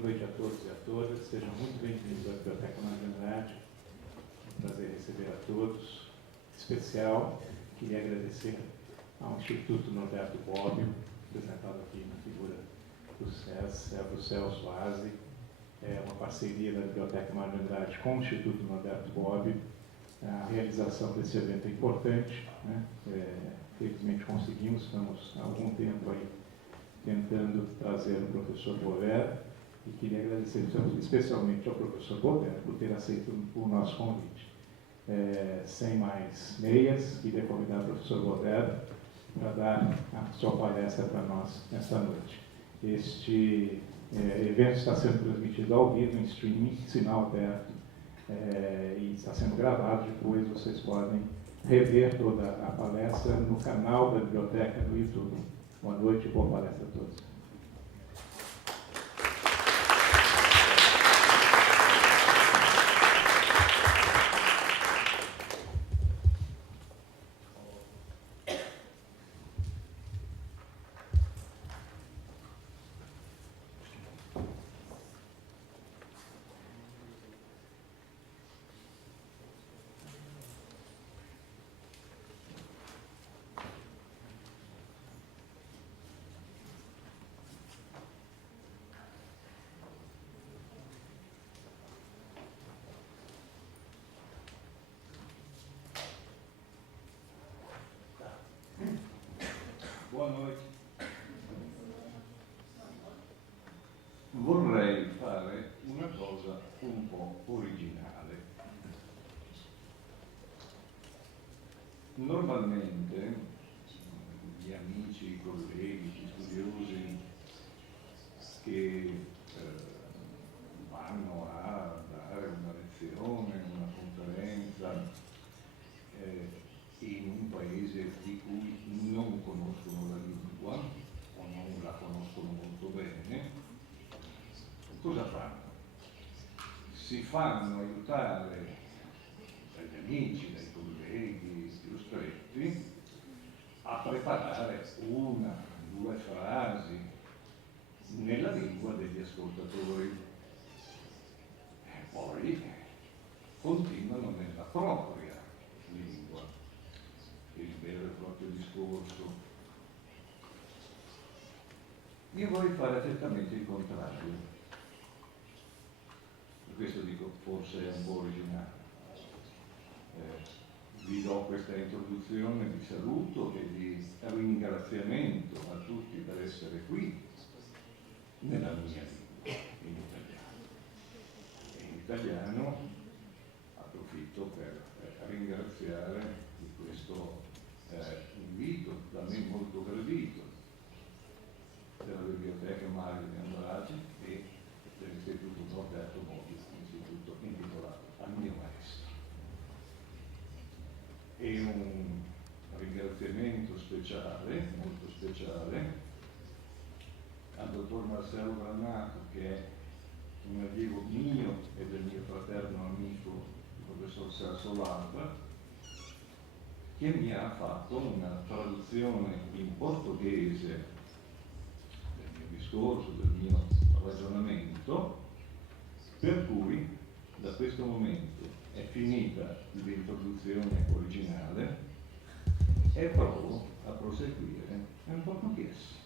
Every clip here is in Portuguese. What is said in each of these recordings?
Boa noite a todos e a todas. Sejam muito bem-vindos à Biblioteca Magnidade. É um prazer receber a todos. Em especial, queria agradecer ao Instituto Norberto Bobbio, apresentado aqui na figura do Celso Aze. É uma parceria da Biblioteca Magnidade com o Instituto Norberto Bobbio. A realização desse evento é importante, né? Felizmente conseguimos, estamos há algum tempo aí tentando trazer o professor Bover, e queria agradecer especialmente ao professor Bover por ter aceito o nosso convite. Sem mais meias, queria convidar o professor Bover para dar a sua palestra para nós nesta noite. Este evento está sendo transmitido ao vivo em streaming, sinal aberto, e está sendo gravado. Depois vocês podem rever toda a palestra no canal da biblioteca no YouTube. Boa noite e boa palestra a todos. Boa noite. Vorrei fare una cosa un po' originale. Normalmente gli amici, i colleghi, gli studiosi che vanno a dare una lezione, una conferenza in un paese di cui non conoscono la lingua o non la conoscono molto bene, cosa fanno? Si fanno aiutare dagli amici, dai colleghi più stretti a preparare una, due frasi nella lingua degli ascoltatori e poi continuano nella propria lingua il vero e proprio discorso. Io vorrei fare esattamente il contrario. Per questo dico, forse è un po' originale. Vi do questa introduzione di saluto e di ringraziamento a tutti per essere qui nella mia lingua, in italiano. E in italiano approfitto per ringraziare di questo invito da me molto gradito della Biblioteca Mario di Andrade e dell'Istituto Norberto Bobbio, istituto intitolato al mio maestro. E un ringraziamento speciale, molto speciale, al dottor Marcello Granato, che è un allievo mio e del mio fraterno amico, il professor Celso Labra, che mi ha fatto una traduzione in portoghese del mio discorso, del mio ragionamento, per cui da questo momento è finita l'introduzione originale e provo a proseguire in portoghese.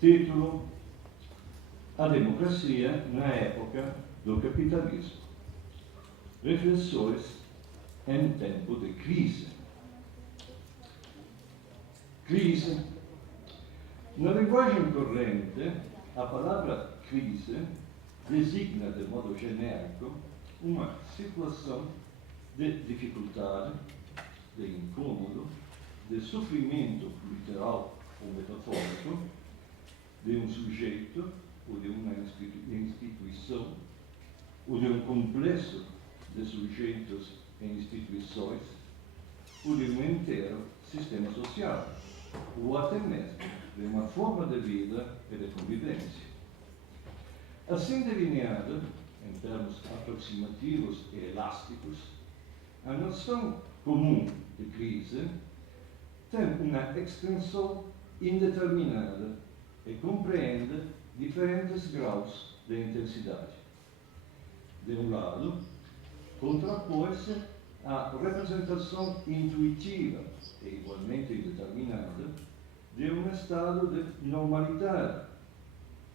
Título: A democracia na época do capitalismo. Reflexões em tempo de crise. Crise. Na linguagem corrente, a palavra crise designa de modo genérico uma situação de dificuldade, de incômodo, de sofrimento literal ou metafórico, de um sujeito ou de uma instituição ou de um complexo de sujeitos e instituições ou de um inteiro sistema social ou até mesmo de uma forma de vida e de convivência. Assim delineada, em termos aproximativos e elásticos, a noção comum de crise tem uma extensão indeterminada e compreende diferentes graus de intensidade. De um lado, contrapõe-se a representação intuitiva e igualmente indeterminada de um estado de normalidade,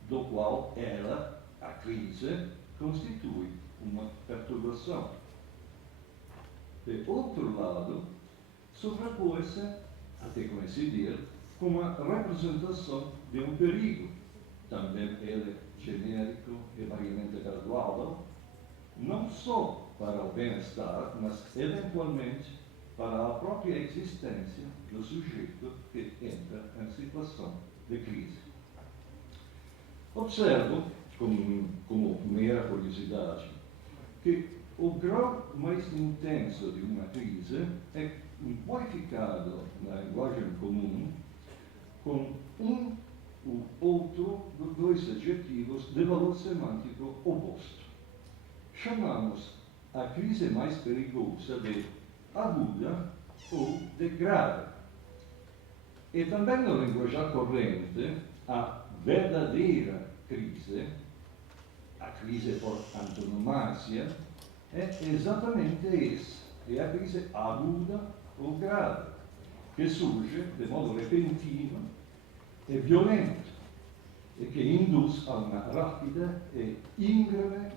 do qual ela, a crise, constitui uma perturbação. De outro lado, sobrepõe-se, até coincidir, com uma representação de um perigo, também ele genérico e variamente gradual, não só para o bem-estar, mas eventualmente para a própria existência do sujeito que entra em situação de crise. Observo, como mera curiosidade, que o grau mais intenso de uma crise é qualificado na linguagem comum com um ou outro dos dois adjetivos de valor semântico oposto. Chamamos a crise mais perigosa de aguda ou de grave. E também no linguajar corrente, a verdadeira crise, a crise por antonomasia, é exatamente essa. É a crise aguda ou grave, que surge de modo repentino e violento, e que induz a uma rápida e íngreme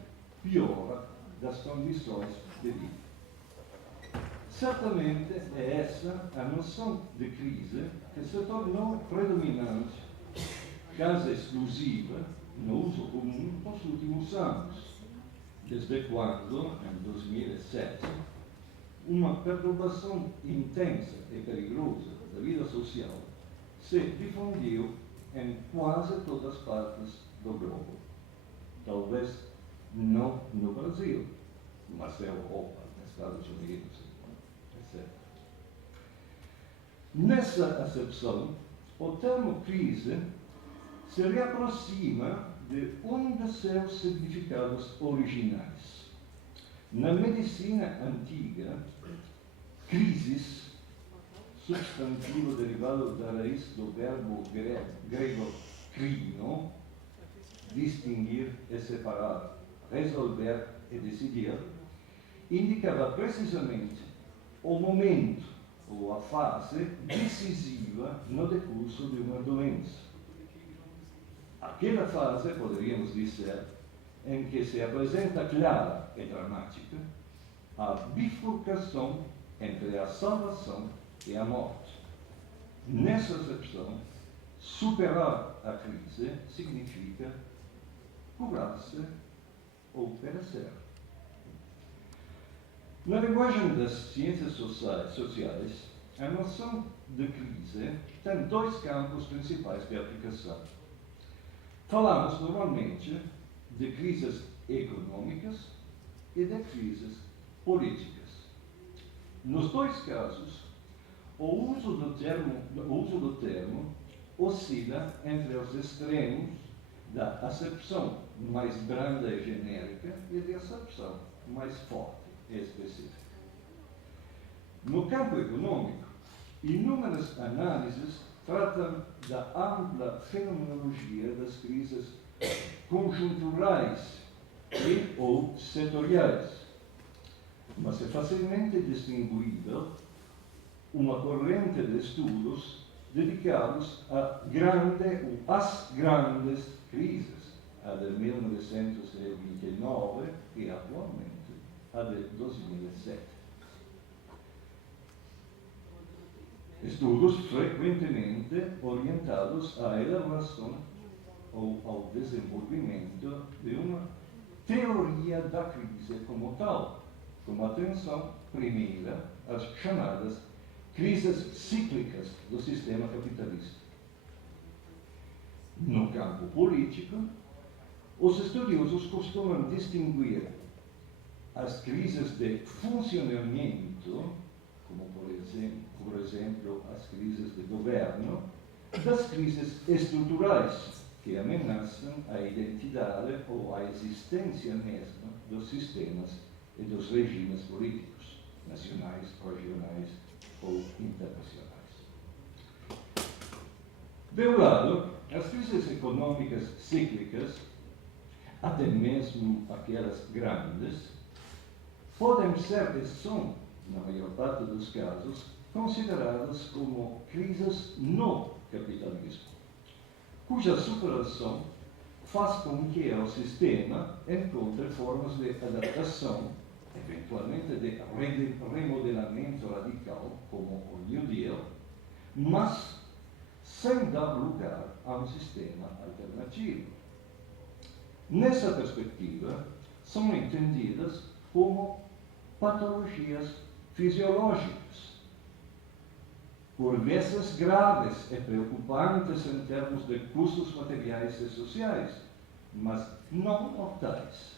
piora das condições de vida. Certamente é essa a noção de crise que se tornou predominante, quase exclusiva, no uso comum nos últimos anos, desde quando, em 2007, uma perturbação intensa e perigosa da vida social se difundiu em quase todas as partes do globo. Talvez não no Brasil, mas na Europa, nos Estados Unidos, etc. Nessa acepção, o termo crise se reaproxima de um de seus significados originais. Na medicina antiga, crisis, substantivo derivado da raiz do verbo grego crino, distinguir e separar, resolver e decidir, indicava precisamente o momento ou a fase decisiva no decurso de uma doença. Aquela fase, poderíamos dizer, em que se apresenta clara e dramática a bifurcação entre a salvação e a morte. Nessa acepção, superar a crise significa curar-se ou perecer. Na linguagem das ciências sociais, a noção de crise tem dois campos principais de aplicação. Falamos normalmente de crises econômicas e de crises políticas. Nos dois casos, o uso do termo oscila entre os extremos da acepção mais branda e genérica e da acepção mais forte e específica. No campo econômico, inúmeras análises tratam da ampla fenomenologia das crises conjunturais e ou setoriais, mas é facilmente distinguível uma corrente de estudos dedicados a às grandes crises, a de 1929 e atualmente a de 2007. Estudos frequentemente orientados à elaboração ou ao desenvolvimento de uma teoria da crise como tal, com atenção primeira às chamadas crises cíclicas do sistema capitalista. No campo político, os estudiosos costumam distinguir as crises de funcionamento, como por exemplo as crises de governo, das crises estruturais, que ameaçam a identidade ou a existência mesma dos sistemas e dos regimes políticos. nacionais, regionais ou internacionais. De um lado, as crises econômicas cíclicas, até mesmo aquelas grandes, podem ser e são, na maior parte dos casos, consideradas como crises no capitalismo, cuja superação faz com que o sistema encontre formas de adaptação, eventualmente de remodelamento radical, como o New Deal, mas sem dar lugar a um sistema alternativo. Nessa perspectiva, são entendidas como patologias fisiológicas, por vezes graves e preocupantes em termos de custos materiais e sociais, mas não mortais.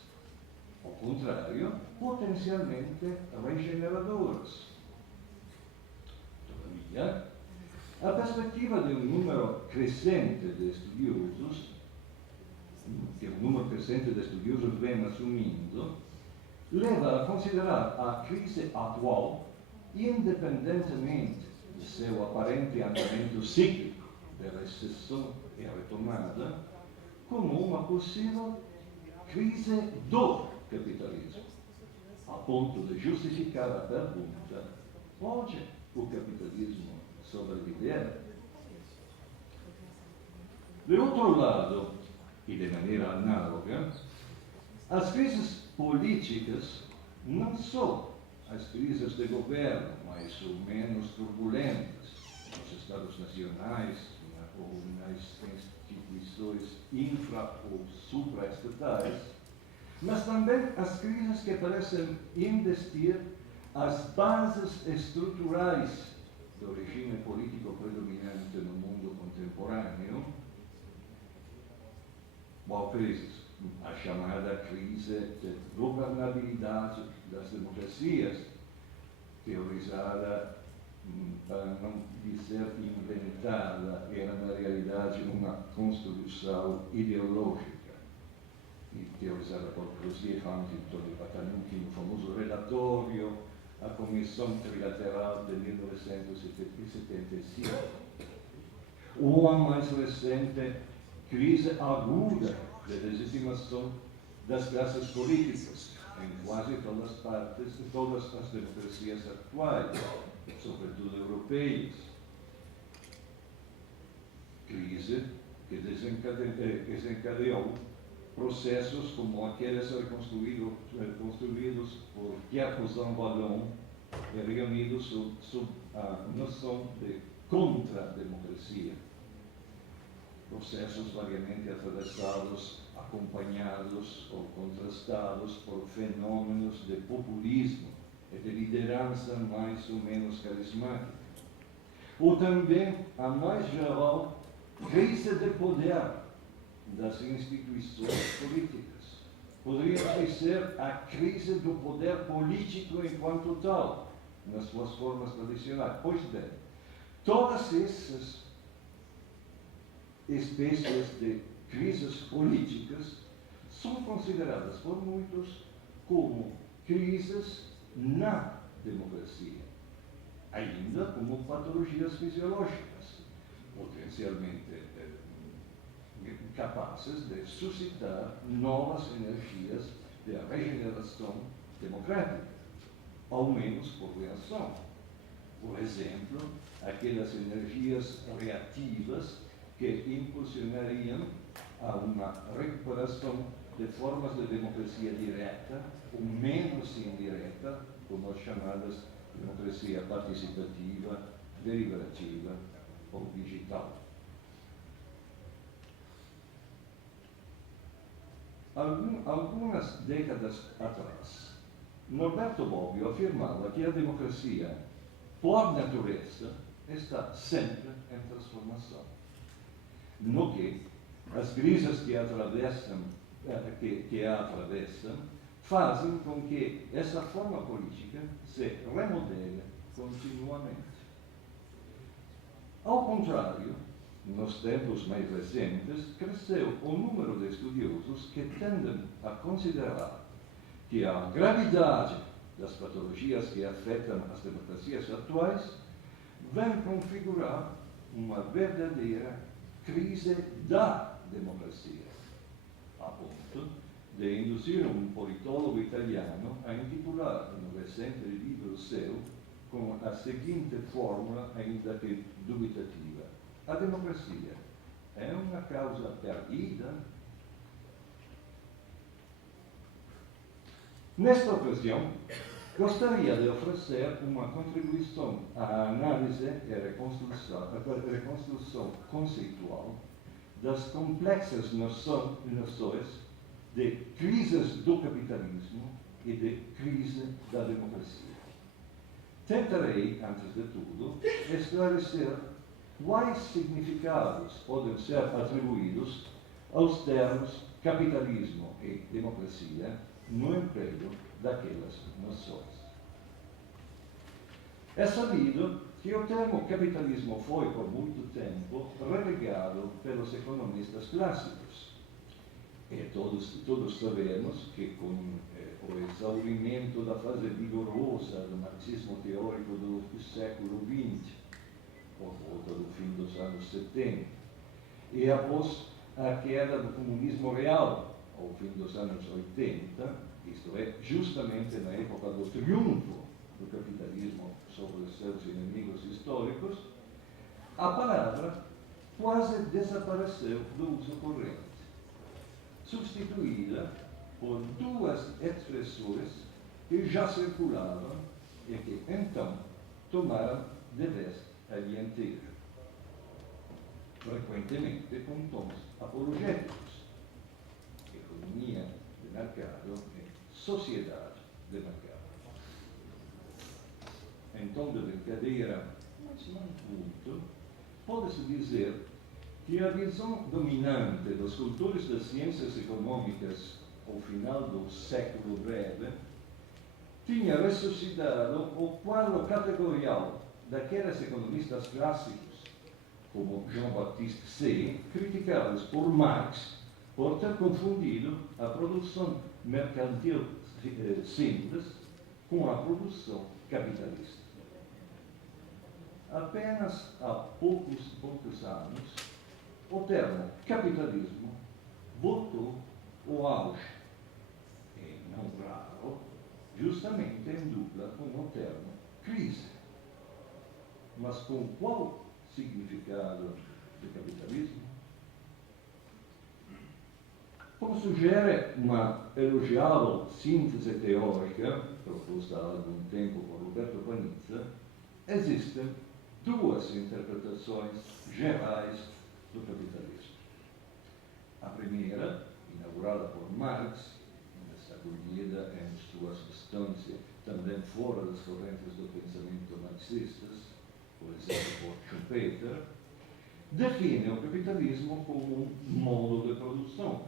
Ao contrário, potencialmente regeneradoras. Todavia, a perspectiva de um número crescente de estudiosos, que o número crescente de estudiosos vem assumindo, leva a considerar a crise atual, independentemente de seu aparente andamento cíclico de recessão e retomada, como uma possível crise do capitalismo, a ponto de justificar a pergunta: pode o capitalismo sobreviver? De outro lado, e de maneira análoga, as crises políticas não são as crises de governo, mais ou menos turbulentas, nos Estados nacionais ou nas instituições infra- ou supraestatais, mas também as crises que parecem investir as bases estruturais do regime político predominante no mundo contemporâneo, ou crises, a chamada crise de governabilidade das democracias, teorizada, para não dizer inventada, era na realidade uma construção ideológica, e teorizada por Crosier, Huntington e Patanucci no famoso relatório à Comissão Trilateral de 1975, ou a mais recente crise aguda de legitimação das classes políticas em quase todas as partes de todas as democracias atuais, sobretudo europeias. Crise que desencadeou processos como aqueles construídos por Pierre-Cousin Vallon e reunidos sob a noção de contra-democracia. Processos variamente atravessados, acompanhados ou contrastados por fenômenos de populismo e de liderança mais ou menos carismática. Ou também a mais geral crise de poder das instituições políticas. Poderia ser a crise do poder político enquanto tal, nas suas formas tradicionais. Pois bem, todas essas espécies de crises políticas são consideradas por muitos como crises na democracia, ainda como patologias fisiológicas, potencialmente capazes de suscitar novas energias de regeneração democrática, ao menos por reação. Por exemplo, aquelas energias reativas que impulsionariam a uma recuperação de formas de democracia direta ou menos indireta, como as chamadas democracia participativa, deliberativa ou digital. Algumas décadas atrás, Norberto Bobbio afirmava que a democracia, por natureza, está sempre em transformação. No que as crises que a atravessam fazem com que essa forma política se remodele continuamente. Ao contrário, nos tempos mais recentes, cresceu o número de estudiosos que tendem a considerar que a gravidade das patologias que afetam as democracias atuais, vem configurar uma verdadeira crise da democracia, a ponto de induzir um politólogo italiano a intitular um recente livro seu com a seguinte fórmula, ainda que dubitativa: a democracia é uma causa perdida? Nesta ocasião, gostaria de oferecer uma contribuição à análise e reconstrução conceitual das complexas noções de crises do capitalismo e de crise da democracia. Tentarei, antes de tudo, esclarecer quais significados podem ser atribuídos aos termos capitalismo e democracia no emprego daquelas noções. É sabido que o termo capitalismo foi, por muito tempo, relegado pelos economistas clássicos. E todos sabemos que, com o exaurimento da fase vigorosa do marxismo teórico do século XX, por volta do fim dos anos 70, e após a queda do comunismo real, ao fim dos anos 80, isto é, justamente na época do triunfo do capitalismo sobre os seus inimigos históricos, a palavra quase desapareceu do uso corrente, substituída por duas expressões que já circulavam e que, então, tomaram de vez a dianteira, frequentemente com tons apologéticos: economia de mercado e sociedade de mercado. Em tom de brincadeira, mas não muito, pode-se dizer que a visão dominante dos cultores das ciências econômicas ao final do século breve tinha ressuscitado o quadro categorial daqueles economistas clássicos, como Jean-Baptiste Say, criticados por Marx por ter confundido a produção mercantil simples com a produção capitalista. Apenas há poucos anos, o termo capitalismo voltou ao auge, e não raro, justamente em dupla com o termo crise. Mas com qual significado de capitalismo? Como sugere uma elogiável síntese teórica, proposta há algum tempo por Roberto Panizza, existem duas interpretações gerais do capitalismo. A primeira, inaugurada por Marx, acolhida em sua substância também fora das correntes do pensamento marxistas, por exemplo por Schumpeter, define o capitalismo como um modo de produção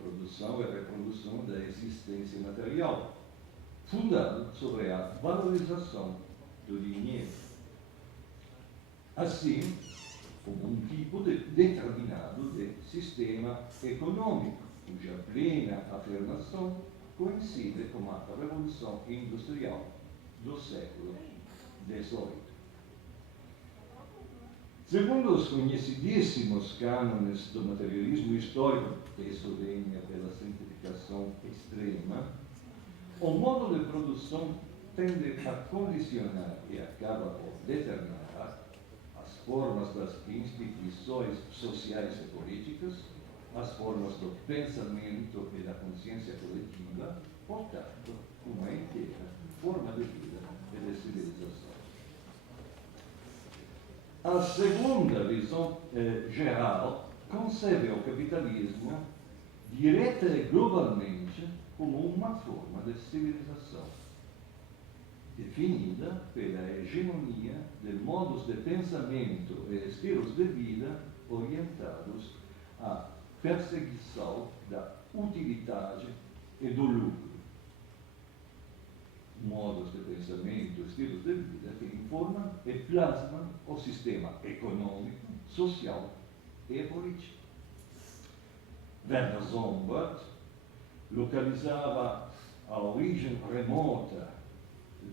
e reprodução da existência material, fundado sobre a valorização do dinheiro, assim como um tipo determinado de sistema econômico, cuja plena afirmação coincide com a Revolução Industrial do século XVIII. Segundo os conhecidíssimos cânones do materialismo histórico, isso vem pela simplificação extrema, o modo de produção tende a condicionar e acaba por determinar as formas das instituições sociais e políticas, as formas do pensamento e da consciência coletiva, portanto, uma inteira forma de vida e de civilização. A segunda visão geral concebe o capitalismo direta e globalmente como uma forma de civilização, definida pela hegemonia de modos de pensamento e estilos de vida orientados à perseguição da utilidade e do lucro. Modos de pensamento, estilos de vida que informam e plasmam o sistema econômico, social e político. Werner Sombart localizava a origem remota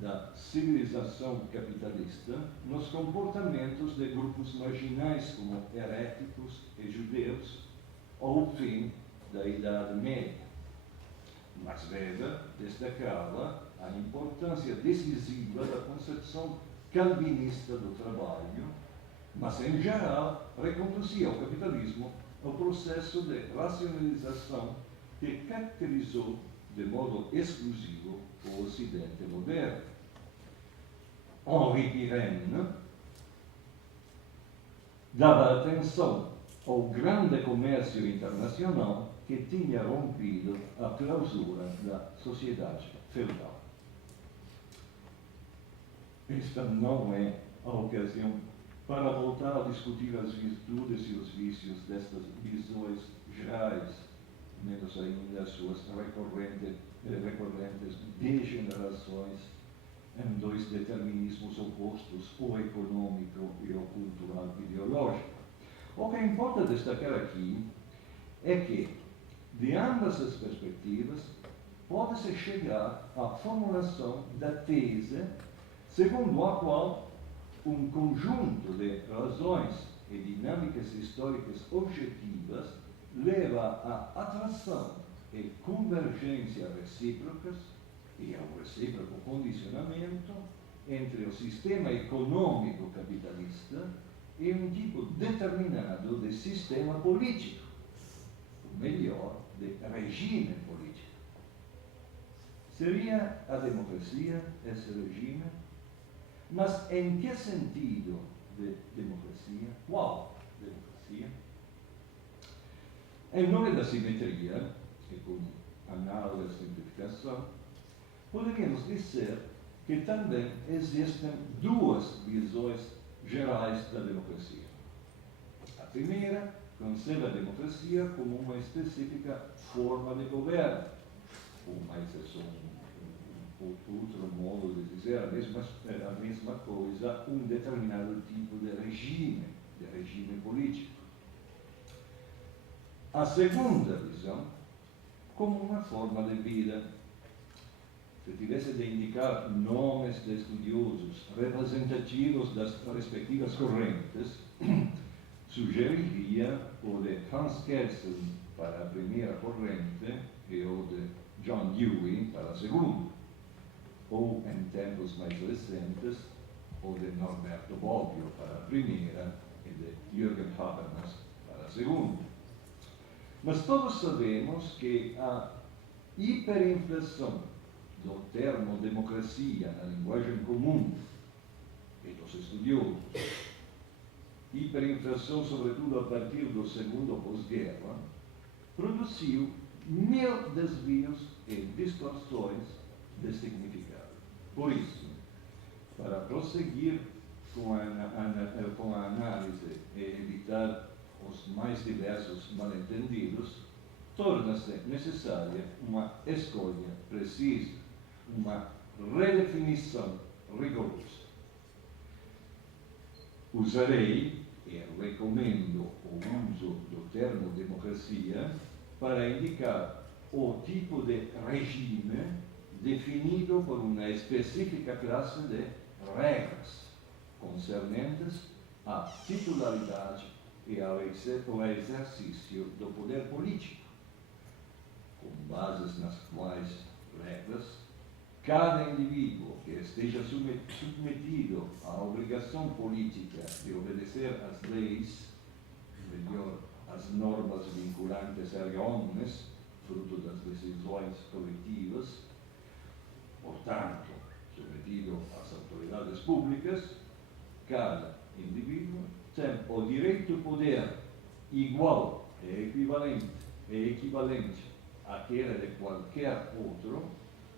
da civilização capitalista nos comportamentos de grupos marginais como heréticos e judeus ao fim da Idade Média. Max Weber destacava a importância decisiva da concepção calvinista do trabalho, mas, em geral, reconduzia o capitalismo ao processo de racionalização que caracterizou de modo exclusivo o Ocidente moderno. Henri Pirenne dava atenção ao grande comércio internacional que tinha rompido a clausura da sociedade feudal. Esta não é a ocasião para voltar a discutir as virtudes e os vícios destas visões gerais, menos ainda as suas recorrentes degenerações em dois determinismos opostos, o econômico e o cultural ideológico. O que importa destacar aqui é que, de ambas as perspectivas, pode-se chegar à formulação da tese segundo a qual um conjunto de razões e dinâmicas históricas objetivas leva à atração e convergência recíprocas e ao recíproco condicionamento entre o sistema econômico capitalista e um tipo determinado de sistema político, ou melhor, de regime político. Seria a democracia esse regime? Mas em que sentido de democracia? Qual democracia? Em nome da simetria, e com análoga simplificação, poderíamos dizer que também existem duas visões gerais da democracia. A primeira concebe a democracia como uma específica forma de governo, ou mais outro modo de dizer a mesma coisa, um determinado tipo de regime político. A segunda visão, como uma forma de vida. Se tivesse de indicar nomes de estudiosos representativos das respectivas correntes, sugeriria o de Hans Kelsen para a primeira corrente e o de John Dewey para a segunda, ou, em tempos mais recentes, o de Norberto Bobbio para a primeira e de Jürgen Habermas para a segunda. Mas todos sabemos que a hiperinflação do termo democracia na linguagem comum e dos estudiosos, hiperinflação sobretudo a partir do segundo pós-guerra, produziu 1000 desvios e distorções de significado. Por isso, para prosseguir com a análise e evitar os mais diversos mal-entendidos, torna-se necessária uma escolha precisa, uma redefinição rigorosa. Usarei e recomendo o uso do termo democracia para indicar o tipo de regime definido por uma específica classe de regras concernentes à titularidade e ao exercício do poder político, com bases nas quais regras cada indivíduo que esteja submetido à obrigação política de obedecer às leis, melhor, às normas vinculantes erga omnes, fruto das decisões coletivas, portanto, submetido às autoridades públicas, cada indivíduo tem o direito de poder igual e equivalente àquele de qualquer outro,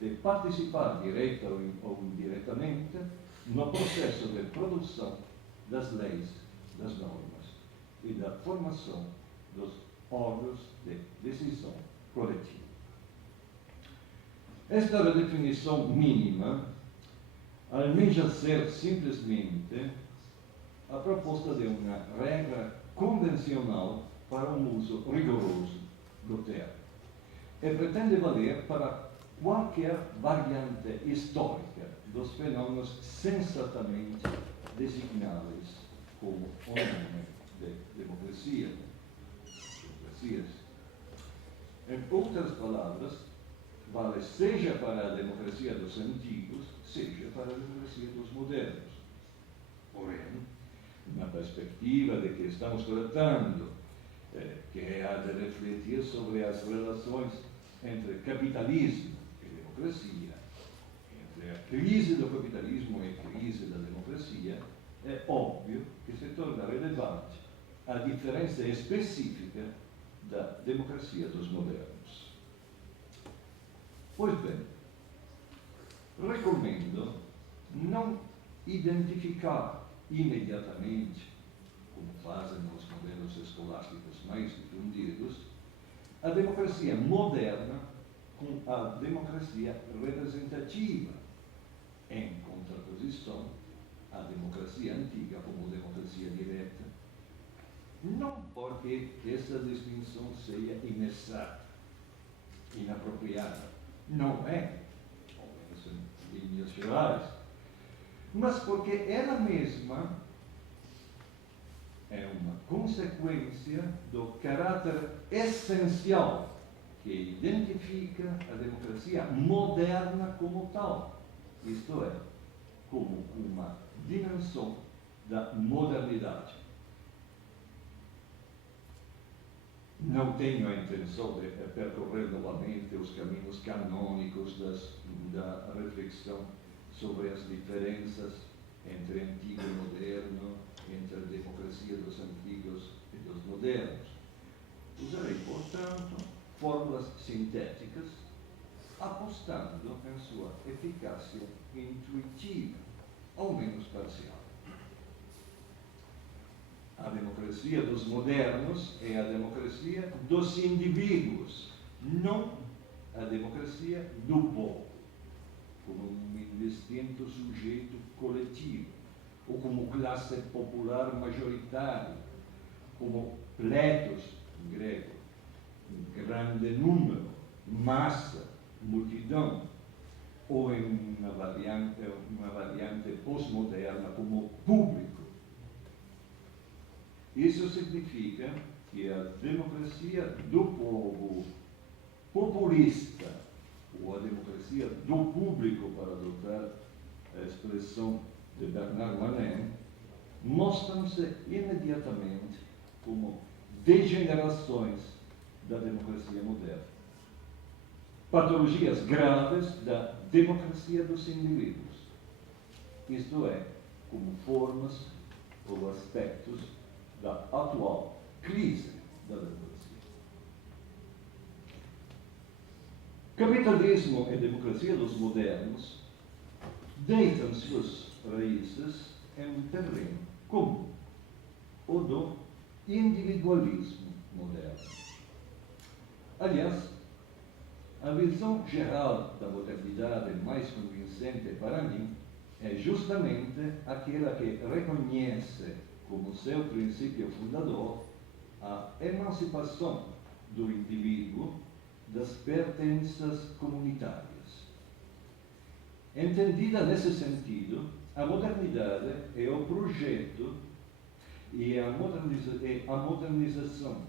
de participar direta ou indiretamente no processo de produção das leis, das normas e da formação dos órgãos de decisão coletiva. Esta redefinição mínima almeja ser simplesmente a proposta de uma regra convencional para um uso rigoroso do termo e pretende valer para qualquer variante histórica dos fenômenos sensatamente designáveis como o nome de democracia. Democracias. Em outras palavras, vale seja para a democracia dos antigos, seja para a democracia dos modernos. Porém, na perspectiva de que estamos tratando, que há de refletir sobre as relações entre capitalismo e democracia, entre a crise do capitalismo e a crise da democracia, é óbvio que se torna relevante a diferença específica da democracia dos modernos. Pois bem, recomendo não identificar imediatamente, como fazem os modelos escolásticos mais difundidos, a democracia moderna com a democracia representativa, em contraposição à democracia antiga como democracia direta. Não porque essa distinção seja inexata, inapropriada. Não é, ao menos em linhas gerais, mas porque ela mesma é uma consequência do caráter essencial que identifica a democracia moderna como tal, isto é, como uma dimensão da modernidade. Não tenho a intenção de percorrer novamente os caminhos canônicos da reflexão sobre as diferenças entre antigo e moderno, entre a democracia dos antigos e dos modernos. Usarei, portanto, fórmulas sintéticas, apostando em sua eficácia intuitiva, ao menos parcial. A democracia dos modernos é a democracia dos indivíduos, não a democracia do povo, como um indistinto sujeito coletivo, ou como classe popular majoritária, como pleitos, em grego, grande número, massa, multidão, ou em uma variante pós-moderna como público. Isso significa que a democracia do povo populista, ou a democracia do público, para adotar a expressão de Bernard Manet, mostram-se imediatamente como degenerações da democracia moderna. Patologias graves da democracia dos indivíduos. Isto é, como formas ou aspectos da atual crise da democracia. Capitalismo e democracia dos modernos deitam suas raízes em um terreno comum, o do individualismo moderno. Aliás, a visão geral da modernidade mais convincente para mim é justamente aquela que reconhece como seu princípio fundador a emancipação do indivíduo das pertenças comunitárias. Entendida nesse sentido, a modernidade é o projeto e a modernização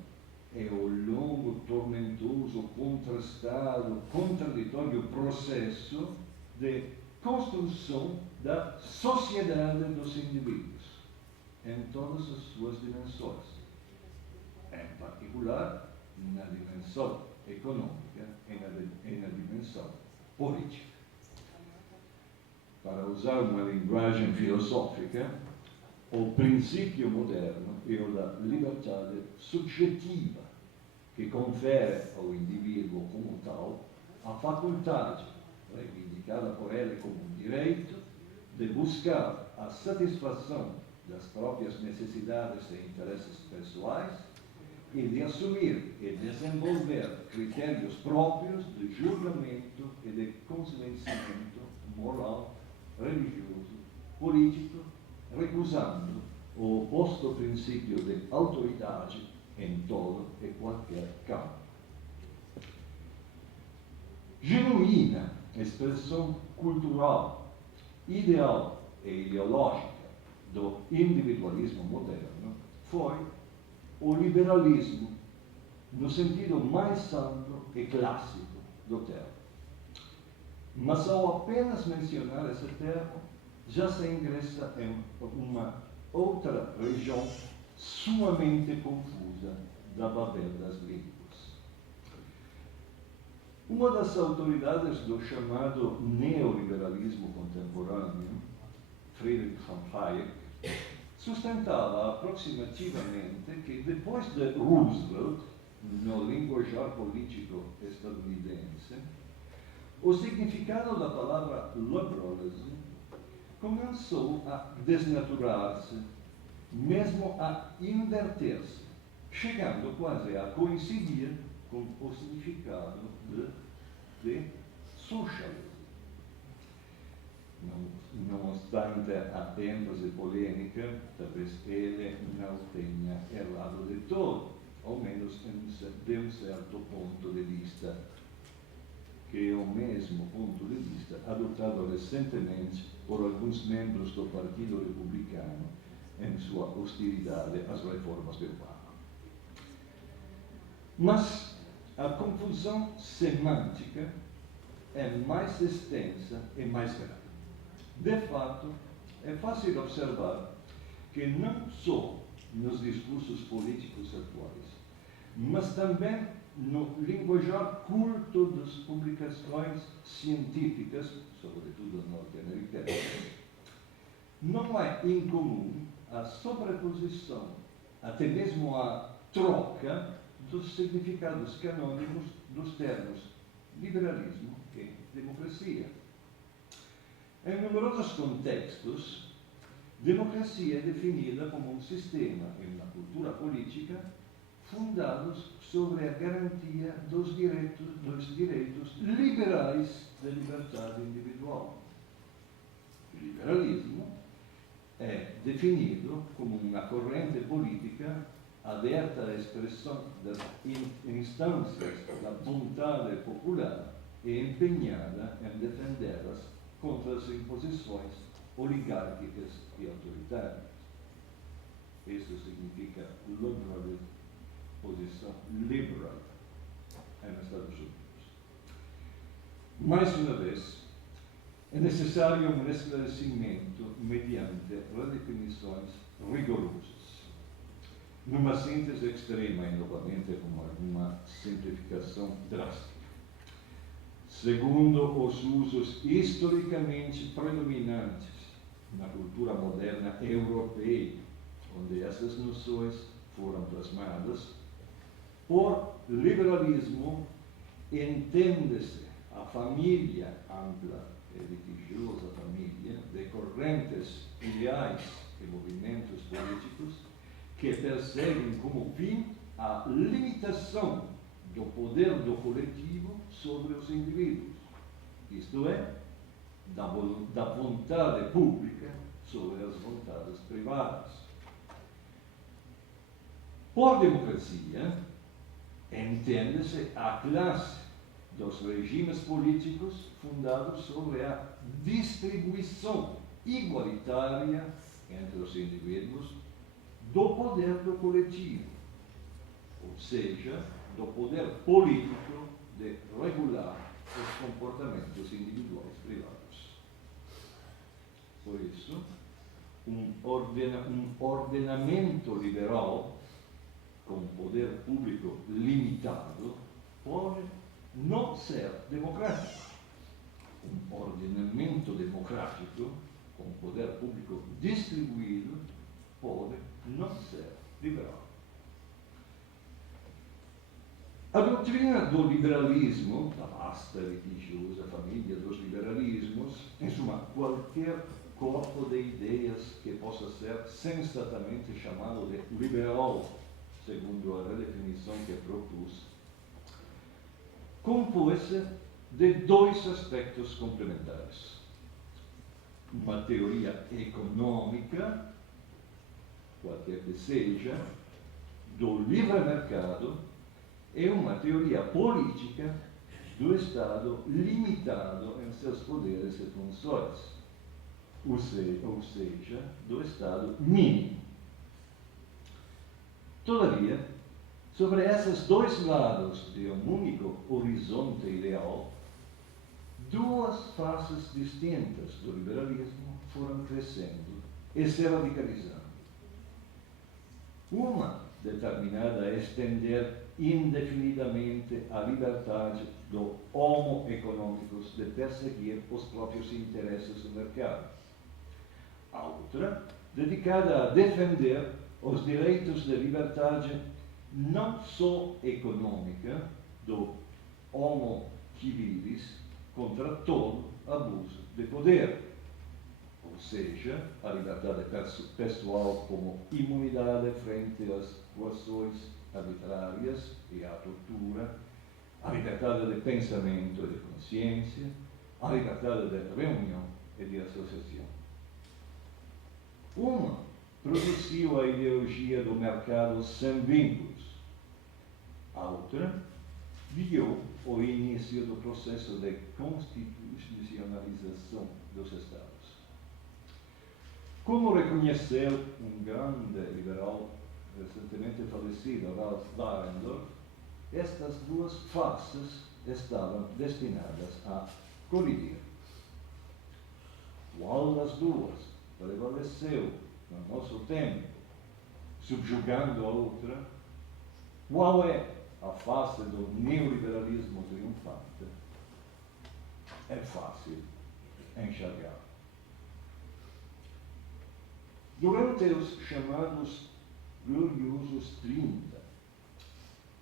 é o longo, tormentoso, contrastado, contraditório processo de construção da sociedade dos indivíduos, em todas as suas dimensões, em particular na dimensão econômica e na dimensão política. Para usar uma linguagem filosófica, o princípio moderno é o da liberdade subjetiva, que confere ao indivíduo como tal a faculdade, reivindicada por ele como um direito, de buscar a satisfação das próprias necessidades e interesses pessoais e de assumir e desenvolver critérios próprios de julgamento e de convencimento moral, religioso, político, recusando o oposto princípio de autoridade em todo e qualquer campo. genuína expressão cultural, ideal e ideológica do individualismo moderno foi o liberalismo, no sentido mais amplo e clássico do termo. Mas ao apenas mencionar esse termo, já se ingressa em uma outra região sumamente confusa da Babel das línguas. Uma das autoridades do chamado neoliberalismo contemporâneo, Friedrich von Hayek, sustentava aproximativamente que depois de Roosevelt, no linguajar político estadunidense, o significado da palavra liberalism começou a desnaturar-se, mesmo a inverter-se, chegando quase a coincidir com o significado de socialismo. Não obstante a ênfase polêmica, talvez ele não tenha errado de todo, ao menos de um certo ponto de vista, que é o mesmo ponto de vista adotado recentemente por alguns membros do Partido Republicano em sua hostilidade às reformas de Obama. Mas a confusão semântica é mais extensa e mais grave. De fato, é fácil observar que não só nos discursos políticos atuais, mas também no linguajar culto das publicações científicas, sobretudo norte-americanas, não é incomum a sobreposição, até mesmo a troca dos significados canônicos dos termos liberalismo e democracia. Em numerosos contextos, democracia é definida como um sistema e uma cultura política fundados sobre a garantia dos direitos liberais da liberdade individual. O liberalismo é definido como uma corrente política aberta à expressão das instâncias da vontade popular e empenhada em defendê-las contra as imposições oligárquicas e autoritárias. Isso significa liberalismo, posição liberal nos Estados Unidos. Mais uma vez, é necessário um esclarecimento mediante redefinições rigorosas. Numa síntese extrema e novamente uma simplificação drástica. Segundo os usos historicamente predominantes na cultura moderna europeia, onde essas noções foram plasmadas, por liberalismo entende-se a família ampla e litigiosa família de correntes ideais e movimentos políticos que perseguem como fim a limitação do poder do coletivo sobre os indivíduos, isto é, da vontade pública sobre as vontades privadas. Por democracia, entende-se a classe dos regimes políticos fundados sobre a distribuição igualitária entre os indivíduos do poder do coletivo, ou seja, do poder político de regular os comportamentos individuais privados. Por isso, um ordenamento liberal com poder público limitado pode não ser democrático. Um ordenamento democrático com poder público distribuído pode não ser liberal. A doutrina do liberalismo, da vasta e litigiosa família dos liberalismos, em suma, qualquer corpo de ideias que possa ser sensatamente chamado de liberal, segundo a redefinição que propus, compôs-se de dois aspectos complementares. Uma teoria econômica, qualquer que seja, do livre mercado, e uma teoria política do Estado limitado em seus poderes e funções, ou seja, do Estado mínimo. Todavia, sobre esses dois lados de um único horizonte ideal, duas faces distintas do liberalismo foram crescendo e se radicalizando. Uma determinada a estender indefinidamente a liberdade do homo econômicos de perseguir os próprios interesses do mercado. A outra, dedicada a defender os direitos de liberdade não só econômica do homo civilis contra todo abuso de poder, ou seja, a liberdade pessoal como imunidade frente às coações arbitrárias e à tortura, a liberdade de pensamento e de consciência, a liberdade de reunião e de associação. Uma produziu a ideologia do mercado sem vínculos. A outra guiou o início do processo de constitucionalização dos Estados. Como reconheceu um grande liberal recentemente falecido, Ralph Dahrendorf, estas duas faces estavam destinadas a colidir. Qual das duas prevaleceu no nosso tempo, subjugando a outra? Qual é a face do neoliberalismo triunfante? É fácil enxergar. Durante os chamados gloriosos 30,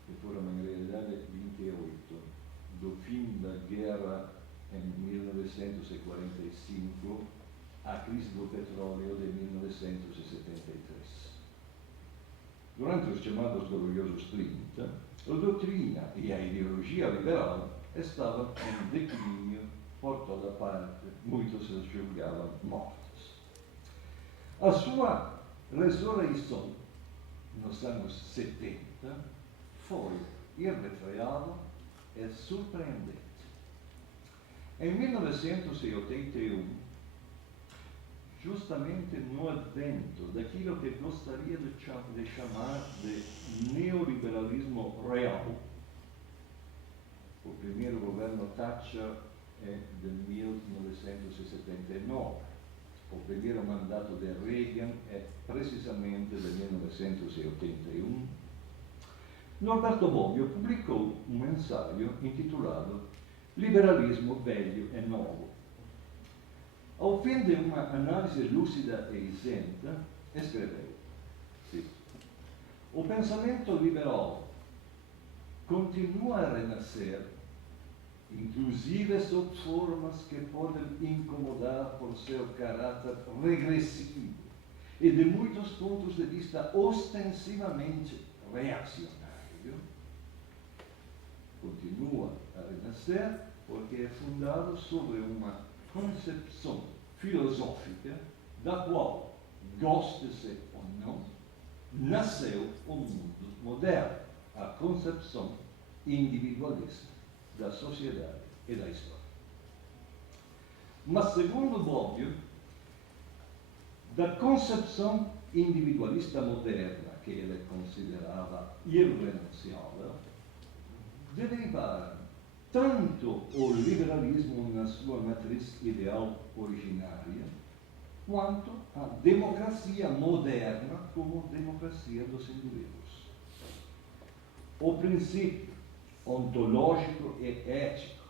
que foram em realidade 28, do fim da guerra em 1945 à crise do petróleo de 1973. Durante os chamados gloriosos 30, a doutrina e a ideologia liberal estavam em declínio por toda parte. Muitos os julgavam mortos. A sua ressurreição nos anos 70 foi irrefreável e surpreendente. Em 1981, justamente no advento daquilo que gostaria de chamar de neoliberalismo real, o primeiro governo Thatcher é de 1979. O primeiro mandato de Reagan é precisamente de 1981. Norberto Bobbio publicou um ensaio intitulado Liberalismo Velho e Novo. Ao fim de uma análise lúcida e isenta, escreveu: o pensamento liberal continua a renascer, inclusive sob formas que podem incomodar por seu caráter regressivo e de muitos pontos de vista ostensivamente reacionário. Continua a renascer porque é fundado sobre uma concepção filosófica da qual, goste-se ou não, nasceu o mundo moderno, a concepção individualista da sociedade e da história. Mas, segundo Bobbio, da concepção individualista moderna, que ele considerava irrenunciável, derivaram tanto o liberalismo na sua matriz ideal originária, quanto a democracia moderna como democracia dos indivíduos. O princípio ontológico e ético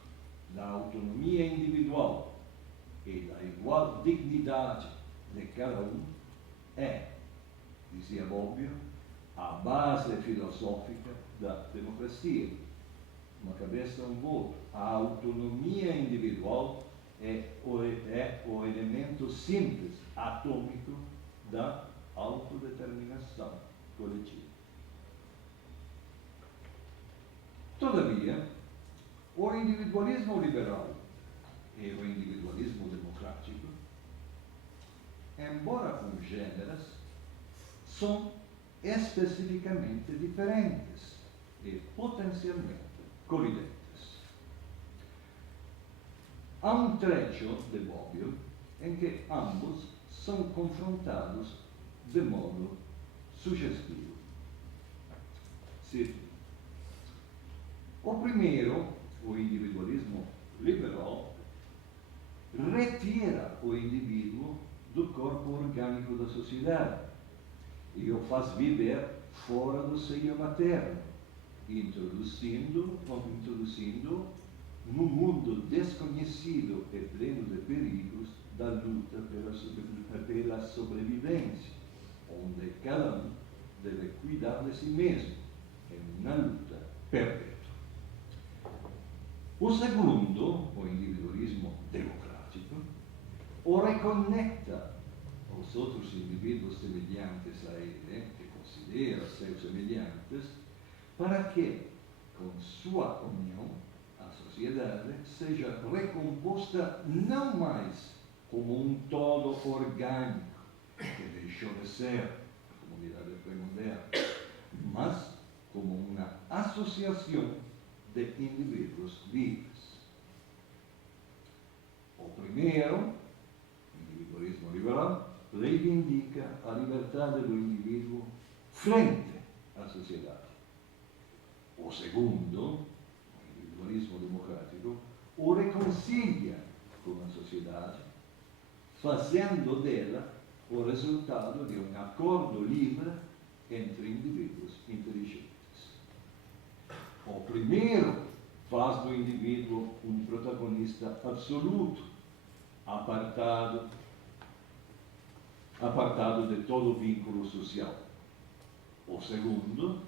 da autonomia individual e da igual dignidade de cada um é, dizia Bobbio, a base filosófica da democracia. Uma cabeça, um voto. A autonomia individual é o elemento simples, atômico, da autodeterminação coletiva. Todavia, o individualismo liberal e o individualismo democrático, embora congêneras, são especificamente diferentes e potencialmente colidentes. há um trecho de Bobbio em que ambos são confrontados de modo sugestivo. Cito: o primeiro, o individualismo liberal, retira o indivíduo do corpo orgânico da sociedade e o faz viver fora do seio materno, introduzindo no mundo desconhecido e pleno de perigos da luta pela sobrevivência, onde cada um deve cuidar de si mesmo, em uma luta perpétua. O segundo, o individualismo democrático, o reconecta os outros indivíduos semelhantes a ele, que considera seus semelhantes, para que, com sua união, a sociedade seja recomposta não mais como um todo orgânico, que deixou de ser a comunidade pré-moderna, mas como uma associação de indivíduos vivos. O primeiro, o individualismo liberal, reivindica a liberdade do indivíduo frente à sociedade. O segundo, o individualismo democrático, o reconcilia com a sociedade, fazendo dela o resultado de um acordo livre entre indivíduos inteligentes. O primeiro faz do indivíduo um protagonista absoluto, apartado de todo vínculo social. O segundo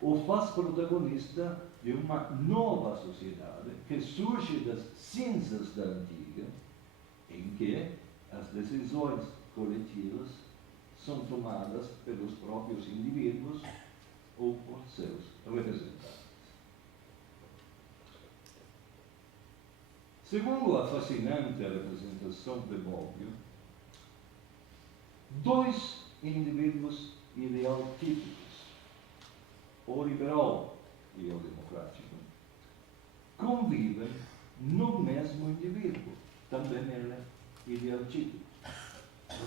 o faz protagonista de uma nova sociedade que surge das cinzas da antiga, em que as decisões coletivas são tomadas pelos próprios indivíduos ou por seus representantes. Segundo a fascinante representação de Bobbio, dois indivíduos idealtípicos, o liberal e o democrático, convivem no mesmo indivíduo, também ele idealtípico,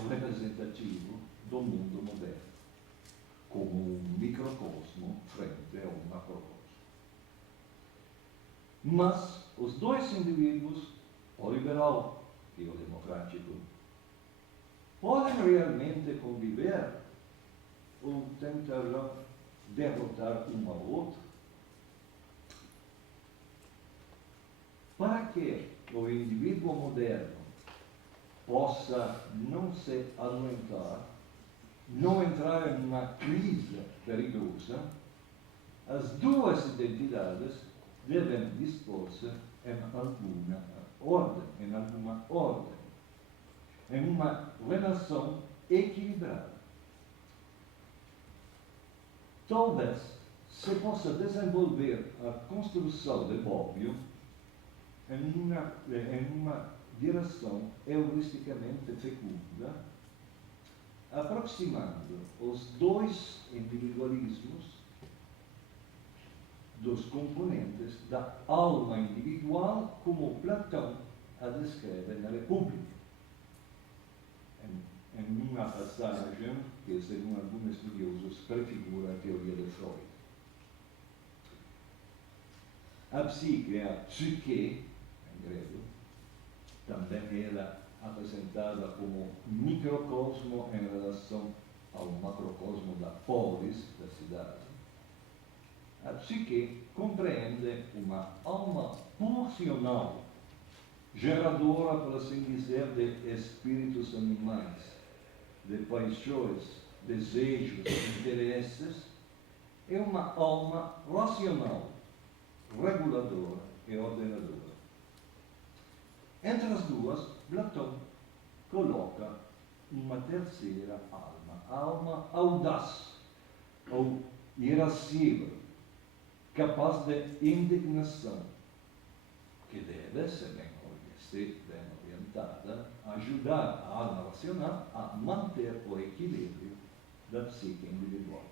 representativo do mundo moderno, como um microcosmo frente a um macrocosmo. Mas os dois indivíduos, o liberal e o democrático, podem realmente conviver ou tentarão derrotar um ao outro? Para que o indivíduo moderno possa não se adoentar, não entrar em uma crise perigosa, as duas identidades devem dispor-se em alguma ordem, em uma relação equilibrada. Talvez se possa desenvolver a construção de Bobbio em uma direção heuristicamente fecunda, aproximando os dois individualismos dos componentes da alma individual, como Platão a descreve na República, em uma passagem que, segundo alguns estudiosos, prefigura a teoria de Freud. A psique, a psyche, em grego, também era apresentada como microcosmo em relação ao macrocosmo da polis, da cidade. A psique compreende uma alma pulsional, geradora, por assim dizer, de espíritos animais, de paixões, desejos, interesses, é uma alma racional, reguladora e ordenadora. Entre as duas, Platão coloca uma terceira alma, a alma audaz ou irascível, capaz de indignação, que deve, se bem orientada, ajudar a alma racional a manter o equilíbrio da psique individual.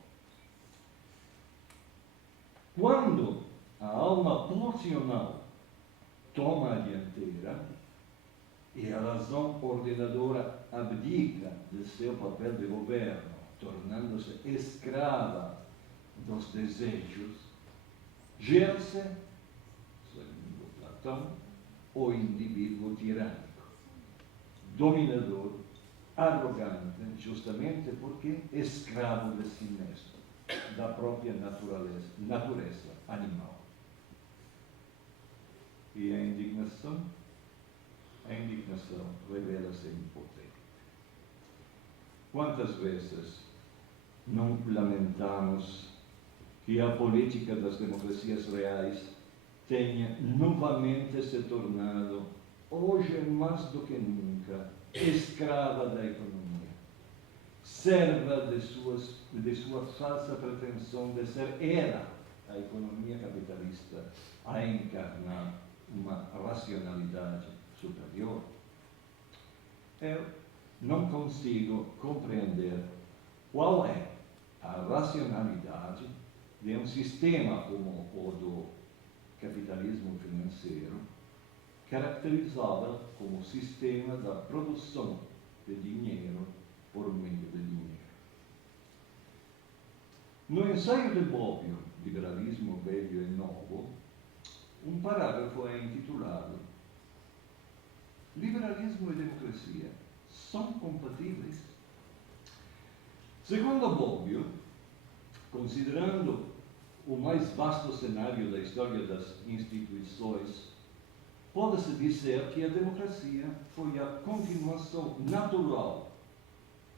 Quando a alma pulsional toma a dianteira, e a razão ordenadora abdica do seu papel de governo, tornando-se escrava dos desejos, gera-se, segundo Platão, o indivíduo tirânico, dominador, arrogante, justamente porque escravo de si mesmo, da própria natureza animal. E a indignação revela-se impotente. Quantas vezes não lamentamos que a política das democracias reais tenha novamente se tornado, hoje mais do que nunca, escrava da economia, serva de sua falsa pretensão de ser a economia capitalista a encarnar uma racionalidade superior? Eu não consigo compreender qual é a racionalidade de um sistema como o do capitalismo financeiro, caracterizável como sistema da produção de dinheiro por meio de dinheiro. No ensaio de Bobbio, Liberalismo Velho e Novo, um parágrafo é intitulado Liberalismo e democracia são compatíveis? Segundo Bobbio, considerando o mais vasto cenário da história das instituições, pode-se dizer que a democracia foi a continuação natural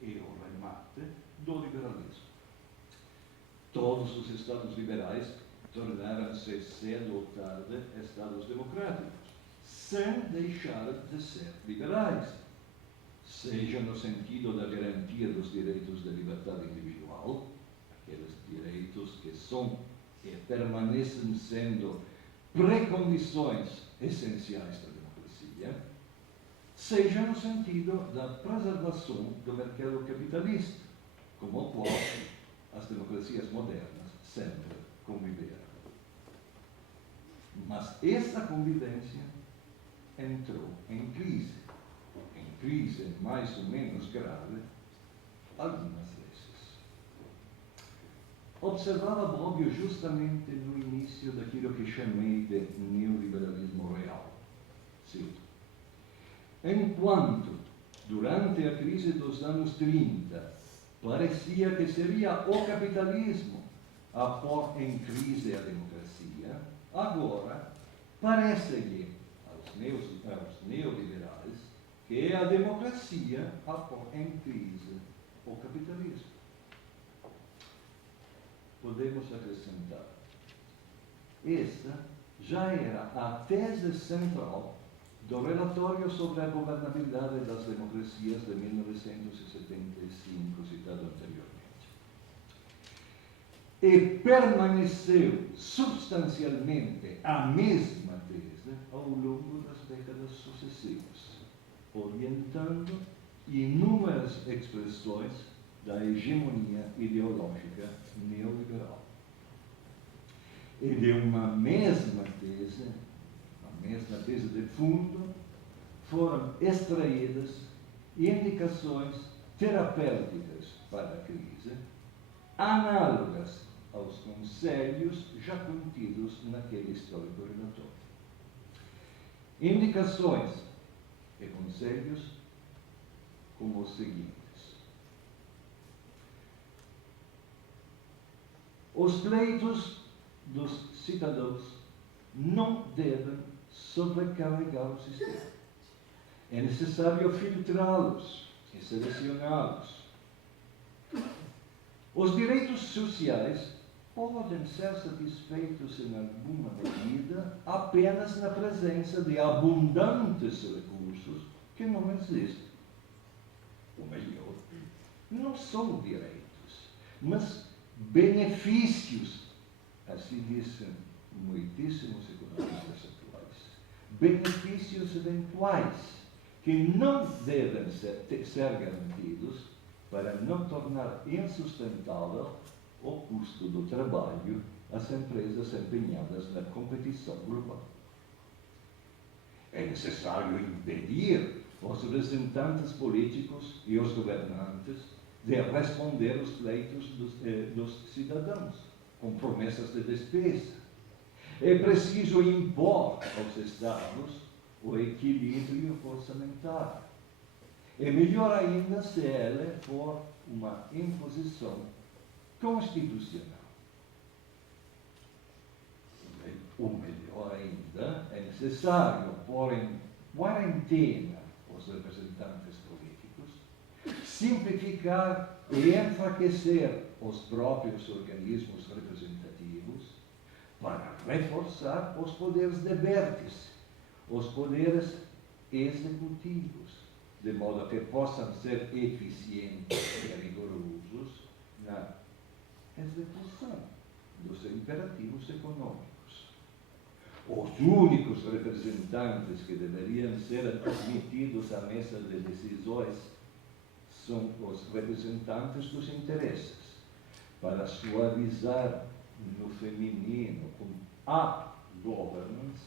e o remate do liberalismo. Todos os Estados liberais tornaram-se cedo ou tarde Estados democráticos, sem deixar de ser liberais, seja no sentido da garantia dos direitos de liberdade individual, aqueles direitos que são e permanecem sendo precondições essenciais da democracia, seja no sentido da preservação do mercado capitalista, como o qual as democracias modernas sempre conviveram. Mas essa convivência entrou em crise mais ou menos grave, algumas vezes. Observava Bobbio justamente no início daquilo que chamei de neoliberalismo real. Cito: enquanto, durante a crise dos anos 30, parecia que seria o capitalismo a pôr em crise a democracia, agora parece-lhe aos neoliberais que é a democracia a pôr em crise o capitalismo. Podemos acrescentar, essa já era a tese central do relatório sobre a governabilidade das democracias de 1975, citado anteriormente. E permaneceu substancialmente a mesma tese ao longo das décadas sucessivas, orientando inúmeras expressões da hegemonia ideológica neoliberal. E de uma mesma tese de fundo, foram extraídas indicações terapêuticas para a crise, análogas aos conselhos já contidos naquele histórico relatório. Indicações e conselhos como os seguintes: os pleitos dos cidadãos não devem sobrecarregar o sistema. É necessário filtrá-los e selecioná-los. Os direitos sociais podem ser satisfeitos em alguma medida apenas na presença de abundantes recursos que não existem. O melhor, não são direitos, mas benefícios, assim dizem muitíssimos economistas atuais, benefícios eventuais que não devem ser garantidos para não tornar insustentável o custo do trabalho às empresas empenhadas na competição global. É necessário impedir os representantes políticos e os governantes de responder aos pleitos dos cidadãos, com promessas de despesa. É preciso impor aos Estados o equilíbrio orçamentário. É melhor ainda se ela for uma imposição constitucional. O melhor ainda, é necessário pôr em quarentena os representantes políticos, simplificar e enfraquecer os próprios organismos representativos para reforçar os poderes de vértice, os poderes executivos, de modo que possam ser eficientes e rigorosos na execução dos imperativos econômicos. Os únicos representantes que deveriam ser admitidos à mesa de decisões são os representantes dos interesses, para suavizar no feminino, com a governance,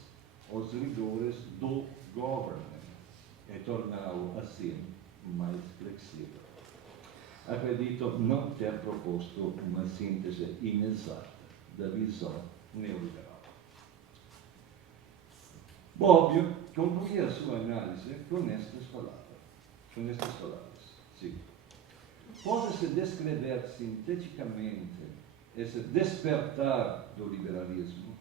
os rigores do government e torná-lo assim mais flexível. Acredito não ter proposto uma síntese inexata da visão neoliberal. Bobbio concluía a sua análise com estas palavras. Sim. Pode-se descrever sinteticamente esse despertar do neoliberalismo,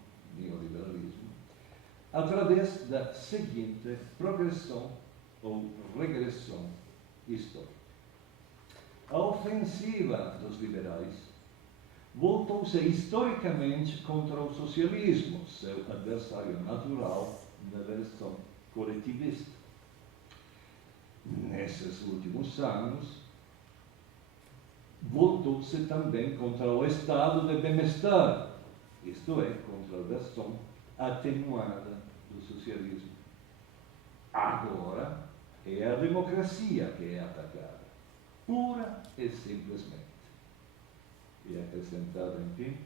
através da seguinte progressão ou regressão histórica. A ofensiva dos liberais voltou-se historicamente contra o socialismo, seu adversário natural na versão coletivista. Nesses últimos anos, voltou-se também contra o estado de bem-estar, isto é, contra a versão atenuada do socialismo. Agora é a democracia que é atacada, pura e simplesmente. E acrescentado, enfim,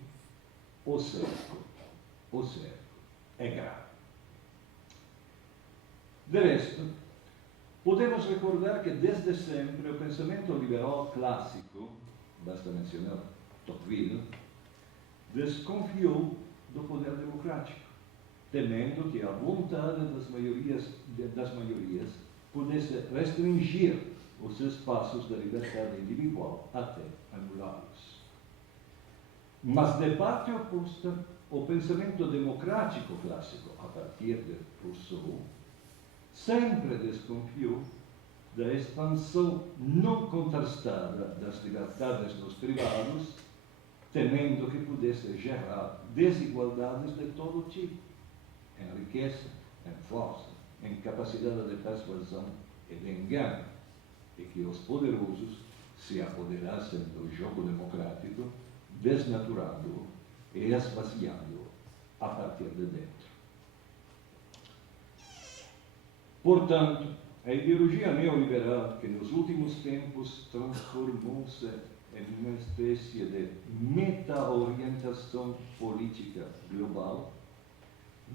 o cerco é grave. De resto, podemos recordar que desde sempre o pensamento liberal clássico, basta mencionar Tocqueville, desconfiou do poder democrático, temendo que a vontade das maiorias pudesse restringir os espaços da liberdade individual até anulá-los. Mas, de parte oposta, o pensamento democrático clássico, a partir de Rousseau, sempre desconfiou da expansão não contrastada das liberdades dos privados, temendo que pudesse gerar desigualdades de todo tipo, em riqueza, em força, em capacidade de persuasão e de engano, e que os poderosos se apoderassem do jogo democrático, desnaturando-o e esvaziando-o a partir de dentro. Portanto, a ideologia neoliberal, que nos últimos tempos transformou-se em uma espécie de meta-orientação política global,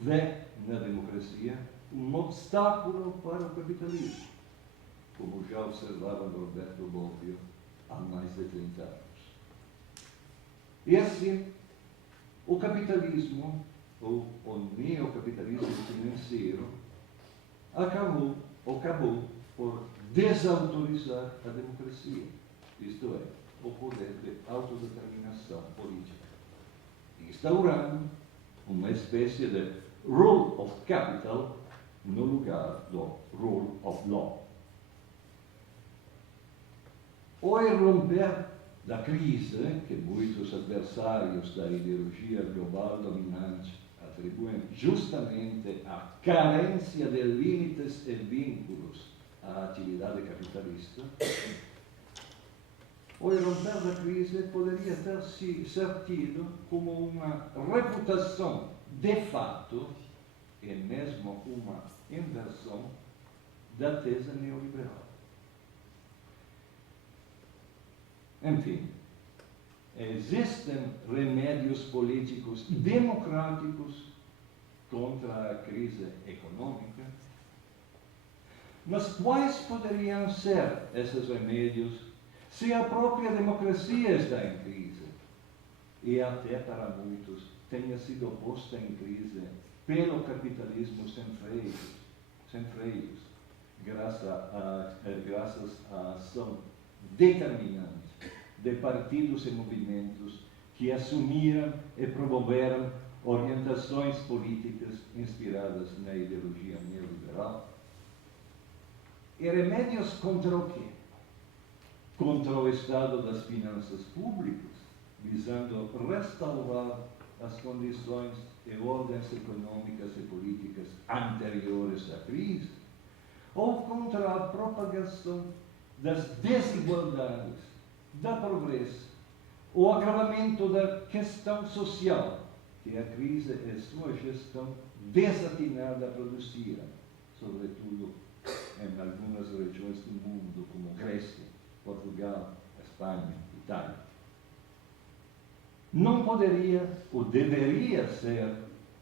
vê na democracia um obstáculo para o capitalismo, como já observava Roberto Bobbio há mais de 30 anos. E assim, o capitalismo, ou o neocapitalismo financeiro, acabou por desautorizar a democracia, isto é, o poder de autodeterminação política, instaurando uma espécie de rule of capital no lugar do rule of law. O irromper da crise, que muitos adversários da ideologia global dominante atribuem justamente à carência de limites e vínculos à atividade capitalista, o irromper da crise poderia ser tido como uma reputação de fato e mesmo uma inversão da tese neoliberal. Enfim, existem remédios políticos democráticos contra a crise econômica, Mas quais poderiam ser esses remédios se a própria democracia está em crise? E até para muitos tenha sido posta em crise pelo capitalismo sem freios, graças à ação determinante de partidos e movimentos que assumiram e promoveram orientações políticas inspiradas na ideologia neoliberal. E remédios contra o quê? Contra o estado das finanças públicas, visando restaurar as condições e ordens econômicas e políticas anteriores à crise, ou contra a propagação das desigualdades, da pobreza, o agravamento da questão social que a crise e sua gestão desatinada produziram, sobretudo em algumas regiões do mundo, como Grécia, Portugal, Espanha, Itália. Não poderia ou deveria ser,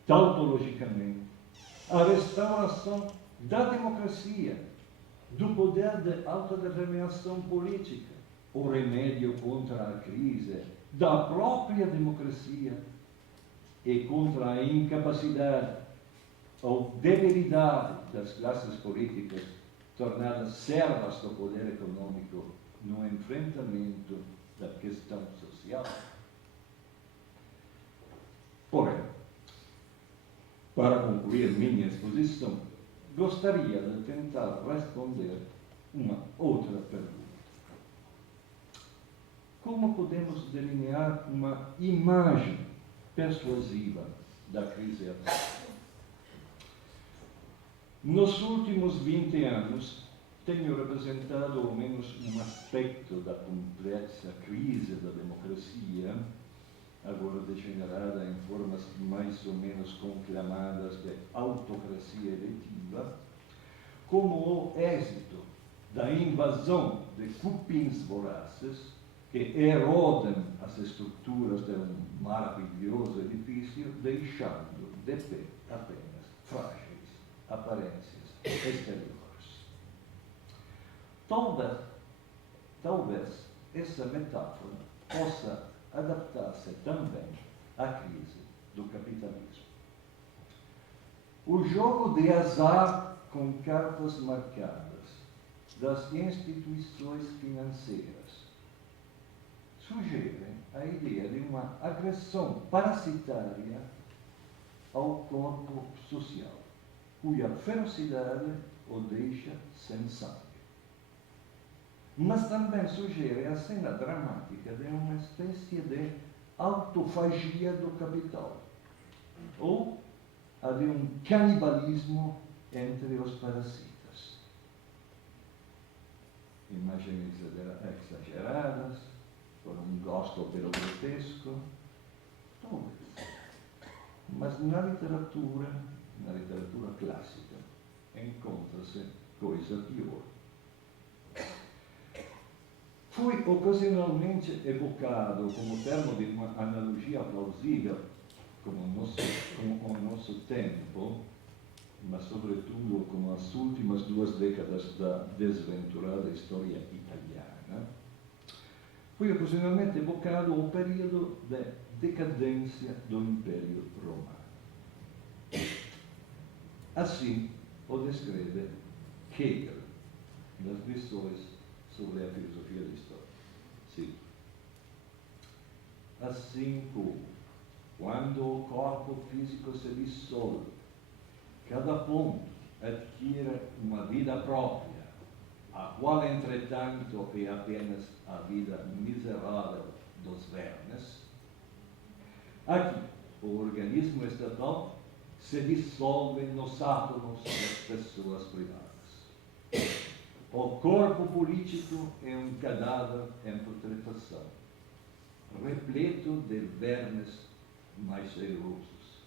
tautologicamente, a restauração da democracia, do poder de autodeterminação política, o remédio contra a crise da própria democracia e contra a incapacidade ou debilidade das classes políticas tornadas servas do poder econômico no enfrentamento da questão social. Porém, para concluir minha exposição, gostaria de tentar responder uma outra pergunta. Como podemos delinear uma imagem persuasiva da crise atual? Nos últimos 20 anos, tenho representado ao menos um aspecto da complexa crise da democracia, agora degenerada em formas mais ou menos conclamadas de autocracia eletiva, como o êxito da invasão de cupins vorazes que erodem as estruturas de um maravilhoso edifício, deixando de pé apenas frágeis aparências exteriores. Talvez essa metáfora possa adaptar-se também à crise do capitalismo. O jogo de azar com cartas marcadas das instituições financeiras sugere a ideia de uma agressão parasitária ao corpo social, cuja ferocidade o deixa sem sangue. Mas também sugere a cena dramática de uma espécie de autofagia do capital, ou a de um canibalismo entre os parasitas. Imagens exageradas, por um gosto pelo grotesco, talvez. Mas na literatura clássica, encontra-se coisa pior. Foi ocasionalmente evocado como termo de uma analogia plausível com o nosso tempo, mas sobretudo com as últimas 2 décadas da desventurada história italiana. Foi ocasionalmente evocado o período de decadência do Império Romano. Assim o descreve Hegel nas lições sobre a filosofia da história. Sim. Assim como, quando o corpo físico se dissolve, cada ponto adquire uma vida própria, a qual, entretanto, é apenas a vida miserável dos vermes, aqui o organismo estatal se dissolve nos átomos das pessoas privadas. O corpo político é um cadáver em putrefação, repleto de vermes mais cheirosos.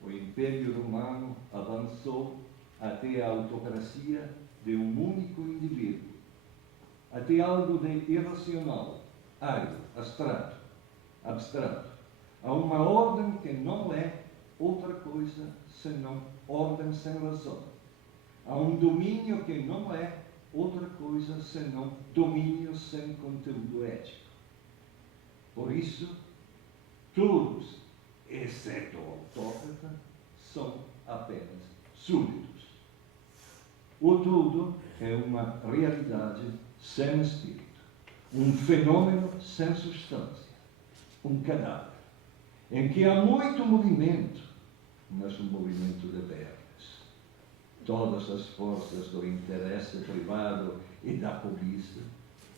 O Império Romano avançou até a autocracia de um único indivíduo, até algo de irracional, árido, abstrato, a uma ordem que não é outra coisa senão ordem sem razão, a um domínio que não é outra coisa senão domínio sem conteúdo ético. Por isso, todos, exceto o autócrata, são apenas súditos. O tudo é uma realidade sem espírito, um fenômeno sem substância, um cadáver, em que há muito movimento, mas um movimento de vermes. Todas as forças do interesse privado e da cobiça,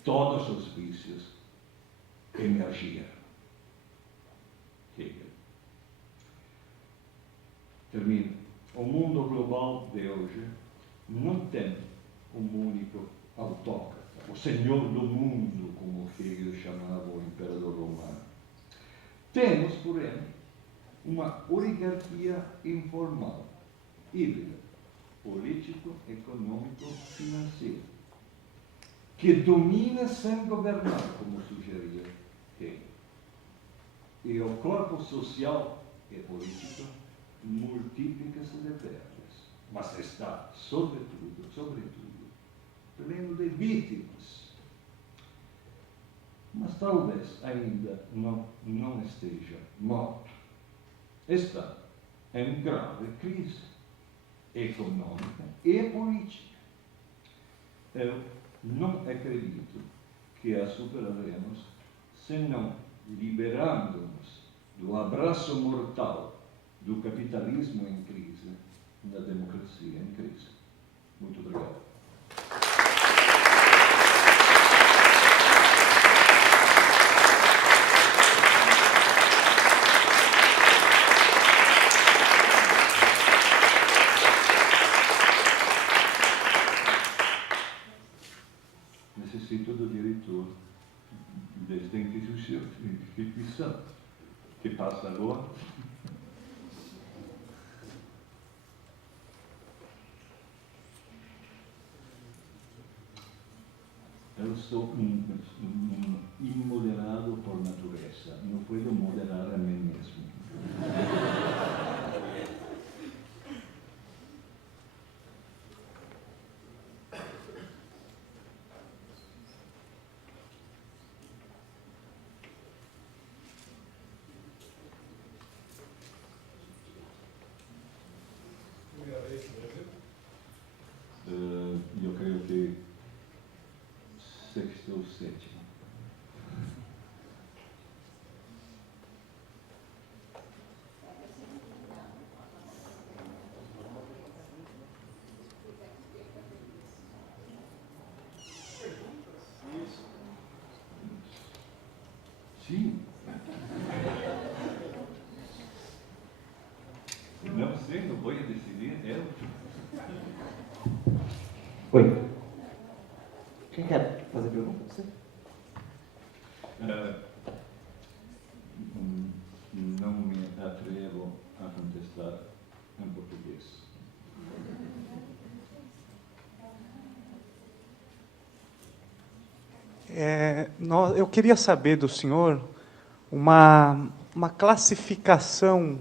todos os vícios emergiram. Termino. O mundo global de hoje não tem um único autócrata, o senhor do mundo, como Hegel chamava o imperador romano. Temos, porém, uma oligarquia informal, híbrida, político, econômico, financeiro, que domina sem governar, como sugeria Hegel. E o corpo social e político multiplica-se de vermes, mas está, sobretudo, pleno de vítimas. Mas talvez ainda não esteja morto. Está em grave crise econômica e política. Eu não acredito que a superaremos senão liberando-nos do abraço mortal do capitalismo em crise, da democracia em crise. Muito obrigado. Necessito do diretor desta instituição, que passa agora. Eu sou um imoderado por natureza. Não puedo moderar a mim mesmo. Eu creio que sexto ou sétimo. Sim. Não sei, não vou decidir. Eu. Oi. Quem quer fazer pergunta? Você? Não me atrevo a contestar em português. Eu queria saber do senhor uma classificação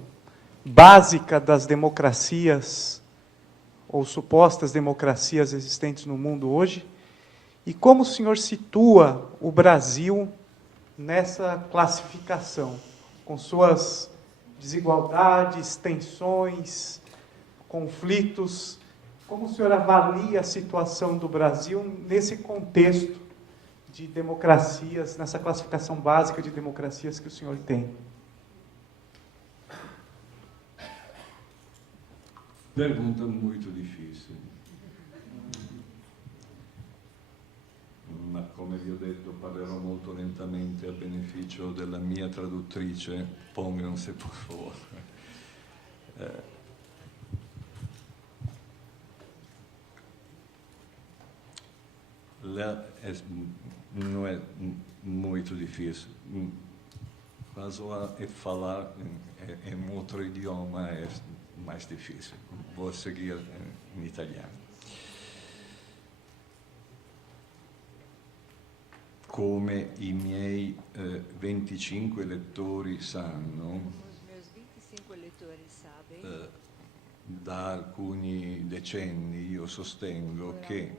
básica das democracias ou supostas democracias existentes no mundo hoje, e como o senhor situa o Brasil nessa classificação, com suas desigualdades, tensões, conflitos. Como o senhor avalia a situação do Brasil nesse contexto de democracias, nessa classificação básica de democracias que o senhor tem? Pergunta muito difícil. Ma come vi ho detto parlerò molto lentamente a beneficio della mia traduttrice. Pónganse por favor. Não é muito difícil. Mas falar em outro idioma é mais difícil. Vou seguir em italiano. Come i miei 25 elettori sanno, os meus 25 eleitores sabem, Da alcuni decenni io sostengo che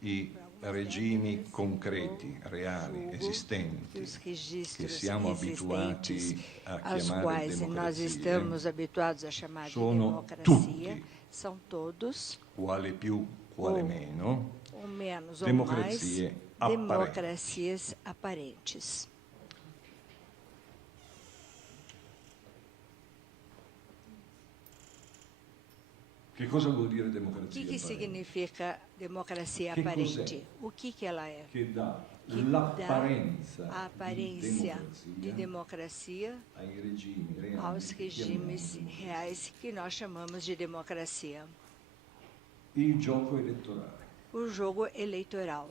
i regimi concreti, reali, esistenti, Os che registros siamo abituati existentes a aos chiamare quais nós democrazie, estamos habituados a chamar de sono democracia tutti, são todos, quale più, quale meno, ou menos ou mais, democrazie apparenti. democracias aparentes. Che cosa vuol dire O democrazia que apparente? significa democracia Que aparente? O que ela é? Che dà Que l'apparenza dá a aparência de democracia ai regimi reali aos che chiamiamo regimes democrazia. reais que nós chamamos de democracia. Il gioco elettorale. O jogo eleitoral.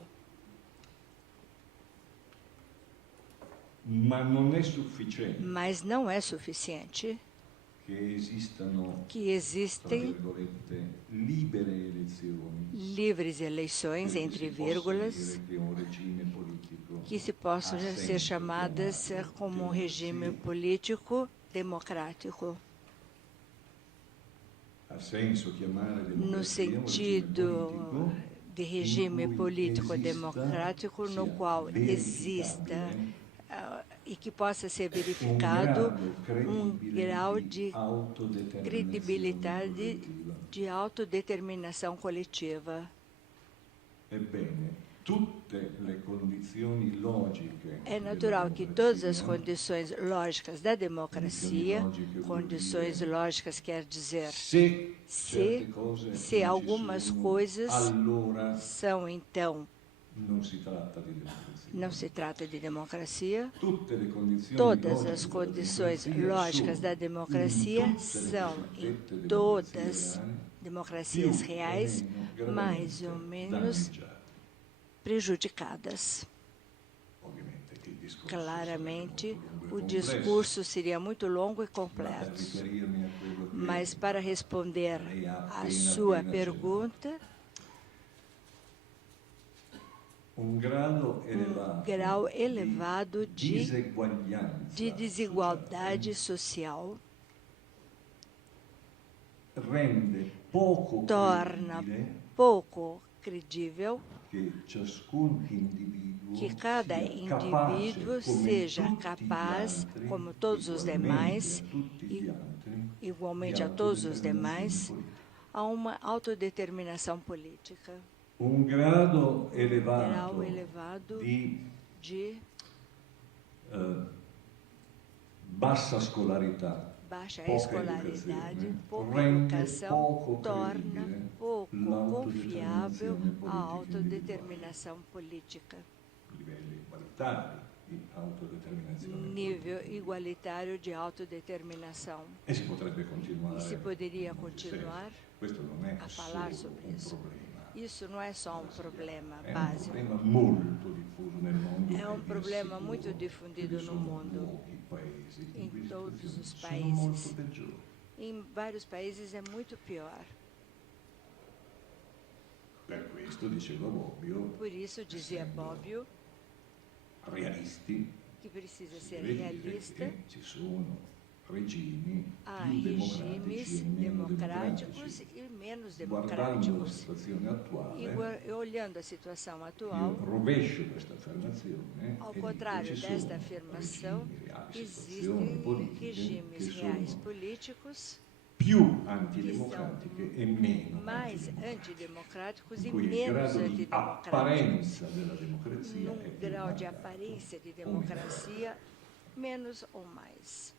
Ma non è sufficiente Mas não é suficiente che esistano, que tra existem virgolette, libere elezioni. livres eleições, Quindi entre si possa vírgulas, dire che un regime politico que se possam ha ser senso chamadas chiamarlo como um regime democrazia. político democrático, Ha senso chiamare democrazia no un regime sentido politico de in regime cui político esista, democrático no sia qual verificabile, exista e que possa ser um verificado grado grau de autodeterminazione credibilidade collettiva. de autodeterminação coletiva. Ebbene, tutte le condizioni logiche É della natural que todas as democrazia, condições lógicas da democracia, condições lógicas quer dizer, se se- certe cose non se ci algumas sono, coisas allora são então, non si tratta di democrazia. não se trata de democracia. Tutte le condizioni Todas logiche as della condições democrazia lógicas sono da in democracia tutte le são em cosiddette todas democrazie democracias reali, reais più o mais meno ou gravemente menos danneggiate. prejudicadas. Ovviamente il discorso Claramente, sarebbe molto lungo e o complesso, discurso seria muito longo e ma per completo. riferirmi a quello che Mas para responder lei ha à appena sua accennato, pergunta, un grado grau elevado de diseguaglianza desigualdade social rende poco torna credibile pouco credível che ciascun individuo que cada sia indivíduo capace, come seja tutti gli capaz, altri, como todos os igualmente demais, a tutti gli altri, igualmente di a todos os autodeterminazione demais, politica. a uma autodeterminação política. Un grado Grau elevado di de bassa scolarità, baixa poca escolaridade, educazione, pouca rende educação, poco torna credibile pouco confiável l'autodeterminazione a politica autodeterminação política. livelli igualitari di autodeterminazione Nível igualitário de autodeterminação. e si potrebbe continuare E se poderia in molti continuar sensi. Questo non è a falar solo sobre un isso. problema, Isso não é só um problema è un básico. problema molto diffuso nel mondo. É um e problema vi muito assicuro difundido che no sono mundo. pochi paesi Em in cui le todos situazioni os sono países. molto peggiori. Em vários países é muito pior. Per questo diceva Bobbio, Por isso, dizia essendo Bobbio, realisti, que precisa si ser deve dire realista. che ci sono regimi Há più regimes democratici e meno democráticos democratici. e menos Guardando la democráticos. situazione attuale, E olhando a situação io atual, rovescio questa affermazione ao e contrário dico, ci desta sono afirmação, regimi reali, situazioni existem politiche regimes che reais sono políticos più antidemocratiche e meno mais antidemocratiche, antidemocráticos e in cui il menos grado di antidemocráticos. apparenza della democrazia Num è più grau de marcato aparência de o meno. democracia, menos ou mais.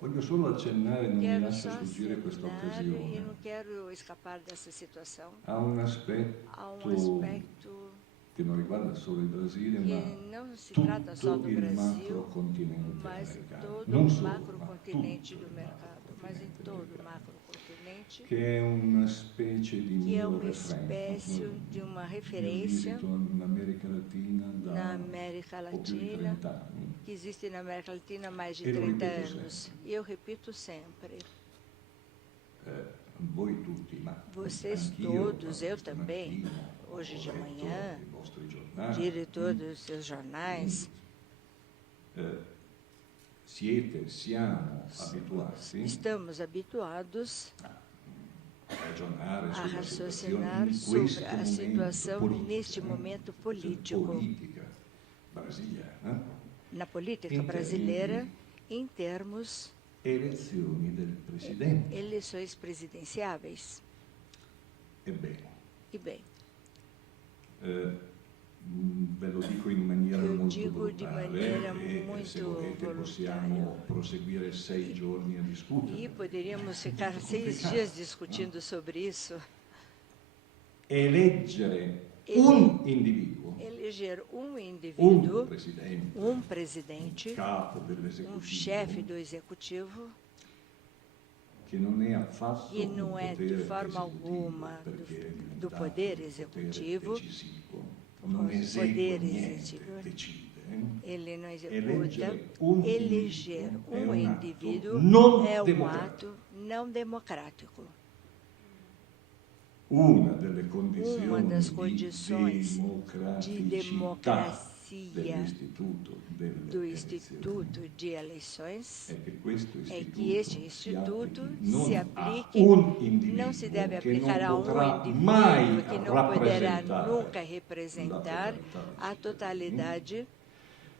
Voglio solo accennare, non mi Quero lascia só sfuggire questa assinar e occasione, não quero escapar dessa situação. a un aspetto Há aspecto che non riguarda solo il Brasile, ma que não se trata só tutto do il Brasil, macrocontinente mas americano, todo non o solo, ma macrocontinente tutto do il mercado, mas em macrocontinente todo o americano, macrocontinente, che è una specie di que é mio uma espécie de uma referência in America Latina da na América un po' più di Latina, 30 anni. que existe na América Latina há mais de E lo 30 ripeto anos. E eu repito sempre, Voi tutti, ma vocês anch'io, todos, eu questa também, mattina, hoje de ho letto manhã, i vostri giornali, diretor dos seus jornais, siamo abituati Estamos habituados a ragionare a sulla raciocinar situazione sobre a situação neste momento político, politica brasiliana, na política em brasileira, em termos elezioni del presidente. eleições presidenciáveis. Ebbene, E bem, ve lo dico in maniera eu molto digo de brutale maneira e se muito volete possiamo voluntária. proseguire 6 giorni a E discutere. poderíamos ficar 6 dias discutindo sobre isso. Eleggere un individuo, Eleger um un indivíduo, presidente, um presidente, capo um dell'esecutivo, chefe do executivo, che non è affatto que não un é de potere forma esecutivo, alguma perché è do diventato poder un executivo, potere decisivo, non o esegue poder niente, executivo. decide. Ele não executa. Eleggere un Eleger individuo è um un atto indivíduo non é um democratico. ato não democrático. Una delle condizioni Uma das di condições de democraticità democracia dell'istituto delle do elezioni Instituto de Eleições è che questo é istituto que este si instituto applichi non se a aplique, un individuo não se deve che aplicar non a um potrà indivíduo mai que não poderá rappresentare nunca representar la a totalidade,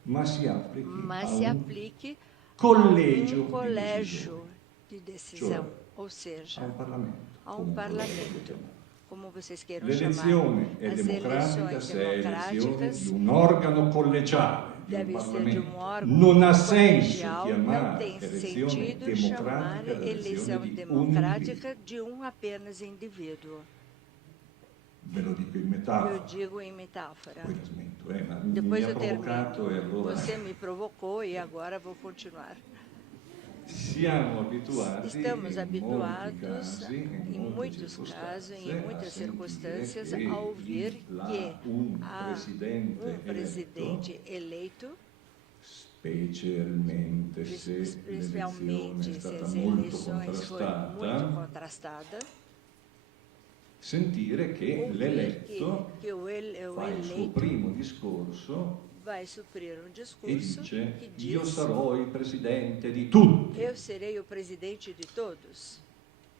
ma si applichi mas a se un aplique collegio a um colégio di de decisão, Cioè, ou seja, a un Parlamento. a um comunque lo parlamento, chiamiamo. como vocês queiram chamar. L'elezione è As democratica eleições se è elezione democráticas di un organo collegiale, di un deve ser de Parlamento. um órgão Non ha senso colegial, não chiamare tem elezione sentido chamar democratica eleição l'elezione di un democrática de um apenas indivíduo. Ve lo dico in Eu metafora, digo em metáfora. poi la smetto, ma Depois mi ha eu provocato e termino. allora Você me provocou e agora vou continuar. siamo abituati Estamos in habituados, molti casi, em molte muitos casos, circostanze, em a muitas sentire circunstâncias, che a ouvir que un há presidente um presidente eleito, specialmente se l'elezione principalmente è se stata as molto eleições foram muito contrastata, contrastadas, sentire che ouvir l'eletto que o fa il suo eleito primo discorso vai suprir um e discurso dice que io diz: sarò il presidente di tutti, eu serei o presidente de todos,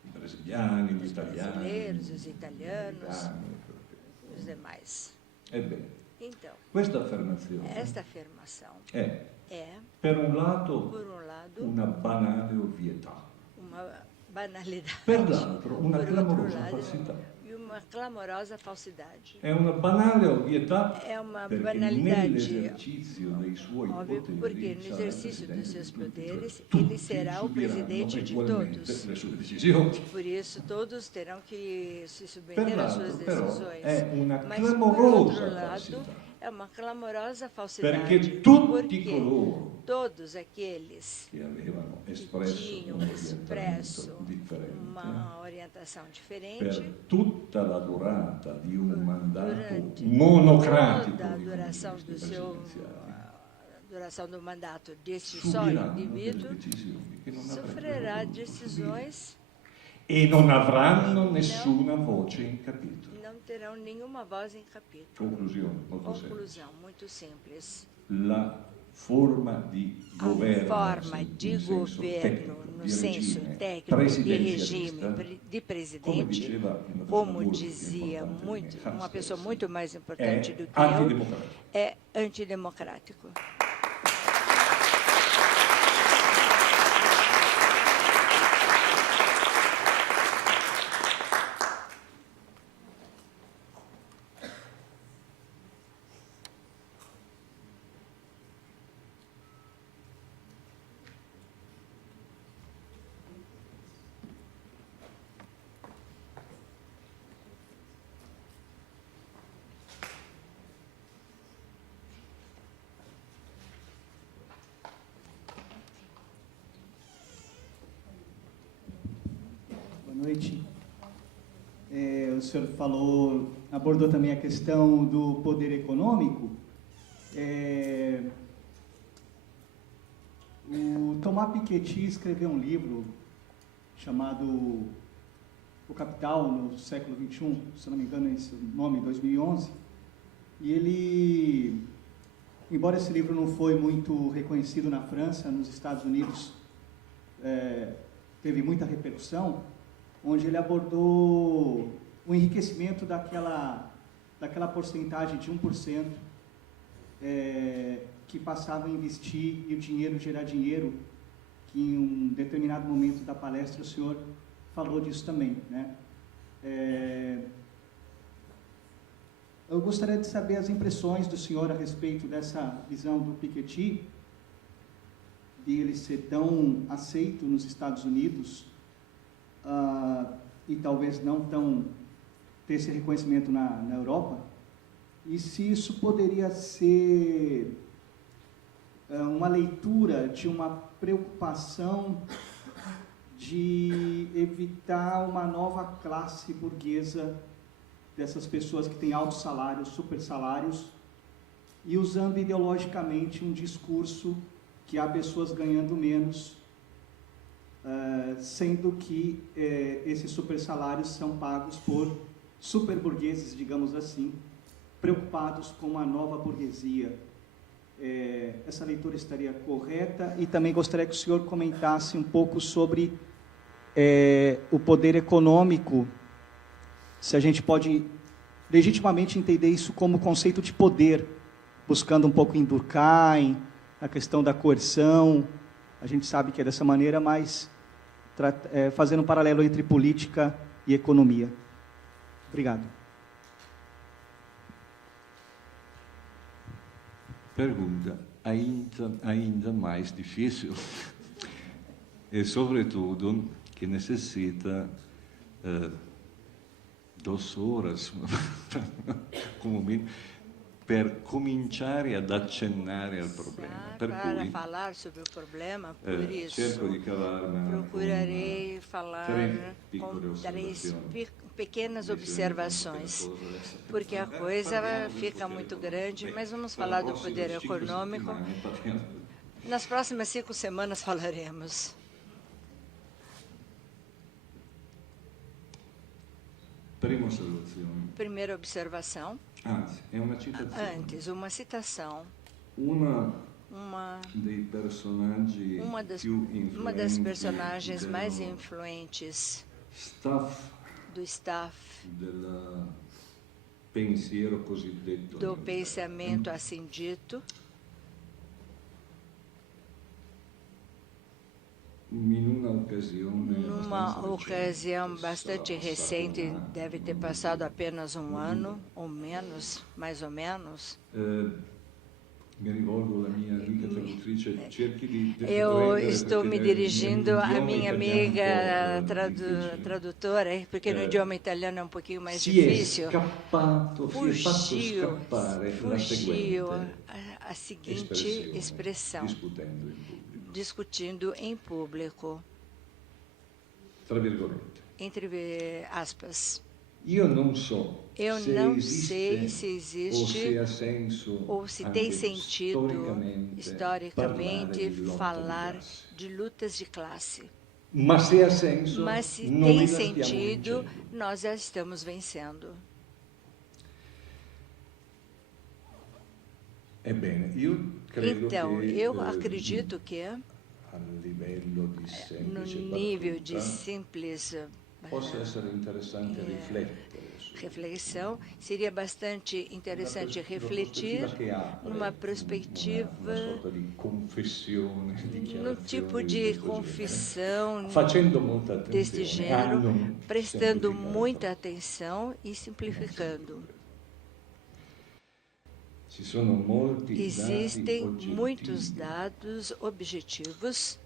i brasiliani, gli os italiani, brasileiros, os gli italianos, americani. os demais. Ebbene, Então, questa affermazione esta afirmação è é, per un lato por um lado, una banale ovvietà, uma banalidade, per l'altro una por outro clamorosa lado, falsità. e uma clamorosa falsidade. È una banale ovvietà É uma perché banalidade nell'esercizio dei suoi óbvio, poteri porque no sarà exercício presidente dos seus di tutti, poderes, cioè tutti ele será o subiranno presidente de ugualmente todos. le sue decisioni. Por isso, todos terão que se Per submeter às suas l'altro però decisões. è una Mas, por clamorosa outro lado, falsità, é uma clamorosa falsidade. perché tutti Porque coloro todos aqueles che avevano que espresso tinham un expresso orientamento differente uma orientação diferente, per tutta la durata di un mandato durante monocratico toda a di duração do seu presidenziali duração do mandato deste só subiranno delle indivíduo, decisioni che non sofrerá avrebbero dovuto subire decisões e non avranno nessuna voce in capitolo. e não terão nenhuma voz em capítulo. Conclusione, molto semplice. Conclusão, muito simples. La forma di A governo, forma in de senso governo, tecnico, no di senso regime técnico de presidenzialista, regime de come presidente, diceva una persona como molto più dizia importante muito, di me, Hans uma pessoa Kelsen, muito mais è importante do que eu, antidemocratico. é antidemocrático. Boa noite. O senhor abordou também a questão do poder econômico. O Thomas Piketty escreveu um livro chamado O Capital no século XXI, se não me engano é esse o nome, 2011, e ele embora esse livro não foi muito reconhecido na França, nos Estados Unidos teve muita repercussão, onde ele abordou o enriquecimento daquela porcentagem de 1% que passava a investir e o dinheiro gerar dinheiro, que em um determinado momento da palestra o senhor falou disso também, né? Eu gostaria de saber as impressões do senhor a respeito dessa visão do Piketty, de ele ser tão aceito nos Estados Unidos e talvez não tão ter esse reconhecimento na Europa, e se isso poderia ser uma leitura de uma preocupação de evitar uma nova classe burguesa dessas pessoas que têm altos salários, super salários, e usando ideologicamente um discurso que há pessoas ganhando menos, sendo que esses super salários são pagos por super burgueses, digamos assim, preocupados com a nova burguesia. Essa leitura estaria correta? E também gostaria que o senhor comentasse um pouco sobre o poder econômico, se a gente pode legitimamente entender isso como conceito de poder, buscando um pouco em Durkheim, a questão da coerção. A gente sabe que é dessa maneira, mas fazendo um paralelo entre política e economia. Obrigado. Pergunta ainda mais difícil e, sobretudo, que necessita 2 horas, como mínimo, per cominciare ad accennare al problema. Per Para cui, falar sobre o problema, por isso, cerco di cavarmela procurarei con falar 3 piccole com 3 osservazioni. pequenas observações, porque a coisa fica muito grande, mas vamos falar do poder econômico. Nas próximas 5 semanas falaremos. Prima osservazione. Primeira observação. Anzi, è una citazione. Antes, uma citação. Dei personaggi più influenti, uma das personagens mais influentes do staff del pensiero cosiddetto do pensamento assim dito, numa ocasião bastante recente, deve ter passado apenas 1 ano, ou menos, mais ou menos. Eu estou me dirigindo à minha amiga tradutora, porque no idioma italiano é um pouquinho mais difícil. Fugiu a seguinte expressão, discutindo em público, entre aspas. Eu não sei se existe ou se tem sentido, historicamente, falar de lutas de classe. Mas se tem sentido, nós já estamos vencendo. Então, eu acredito que, no nível de simples reflexão, seria bastante interessante refletir numa perspectiva, num tipo de confissão deste gênero, prestando muita atenção e simplificando. Existem muitos dados objetivos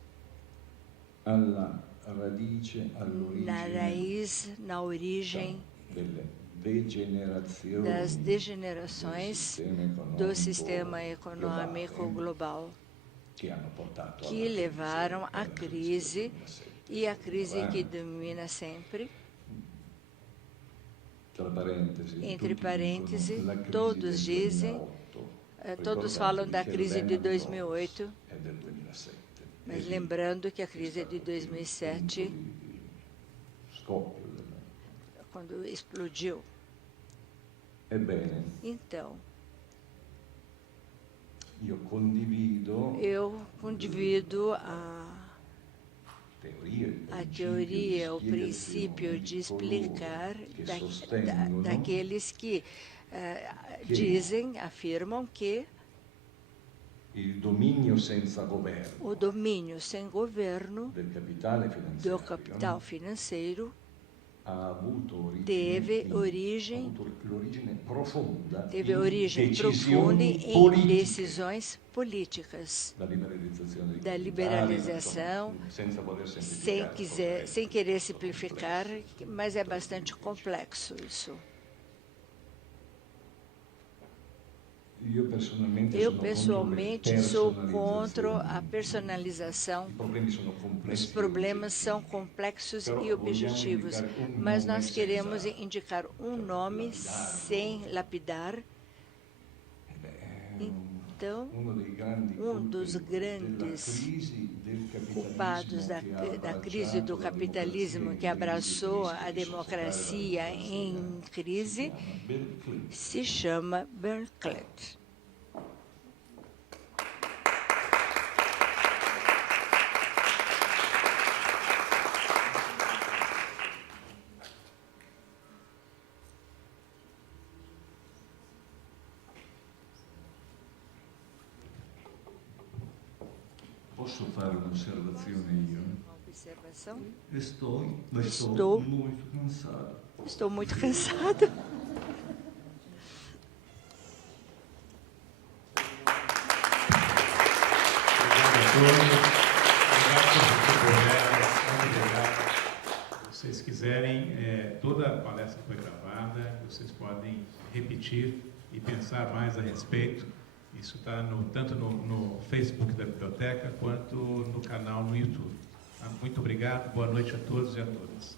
na raiz, na origem das degenerações do sistema econômico global, que levaram à crise, e a crise que domina sempre. Entre parênteses, todos dizem, todos falam da crise de 2008, mas lembrando que a crise de 2007, quando explodiu. Então, Io condivido Eu condivido a teoria, o princípio de explicar daqueles que afirmam que il dominio senza governo o domínio sem governo del capitale do finanziario capital financeiro ha avuto teve origem profunda profunda decisioni em decisões políticas, da liberalização, sem querer simplificar, mas é bastante complexo isso. Eu, pessoalmente, sou contra a personalização. Os problemas são complexos e objetivos, mas nós queremos indicar um nome sem lapidar. Então, um dos grandes culpados da crise do capitalismo, que abraçou a democracia em crise, se chama Berkeley. Posso fare un'osservazione io? Observação? Estou muito cansado. Estou muito cansada. Se vocês quiserem, toda a palestra foi gravada, vocês podem repetir e pensar mais a respeito. Isso está tanto no Facebook da biblioteca quanto no canal no YouTube. Muito obrigado, boa noite a todos e a todas.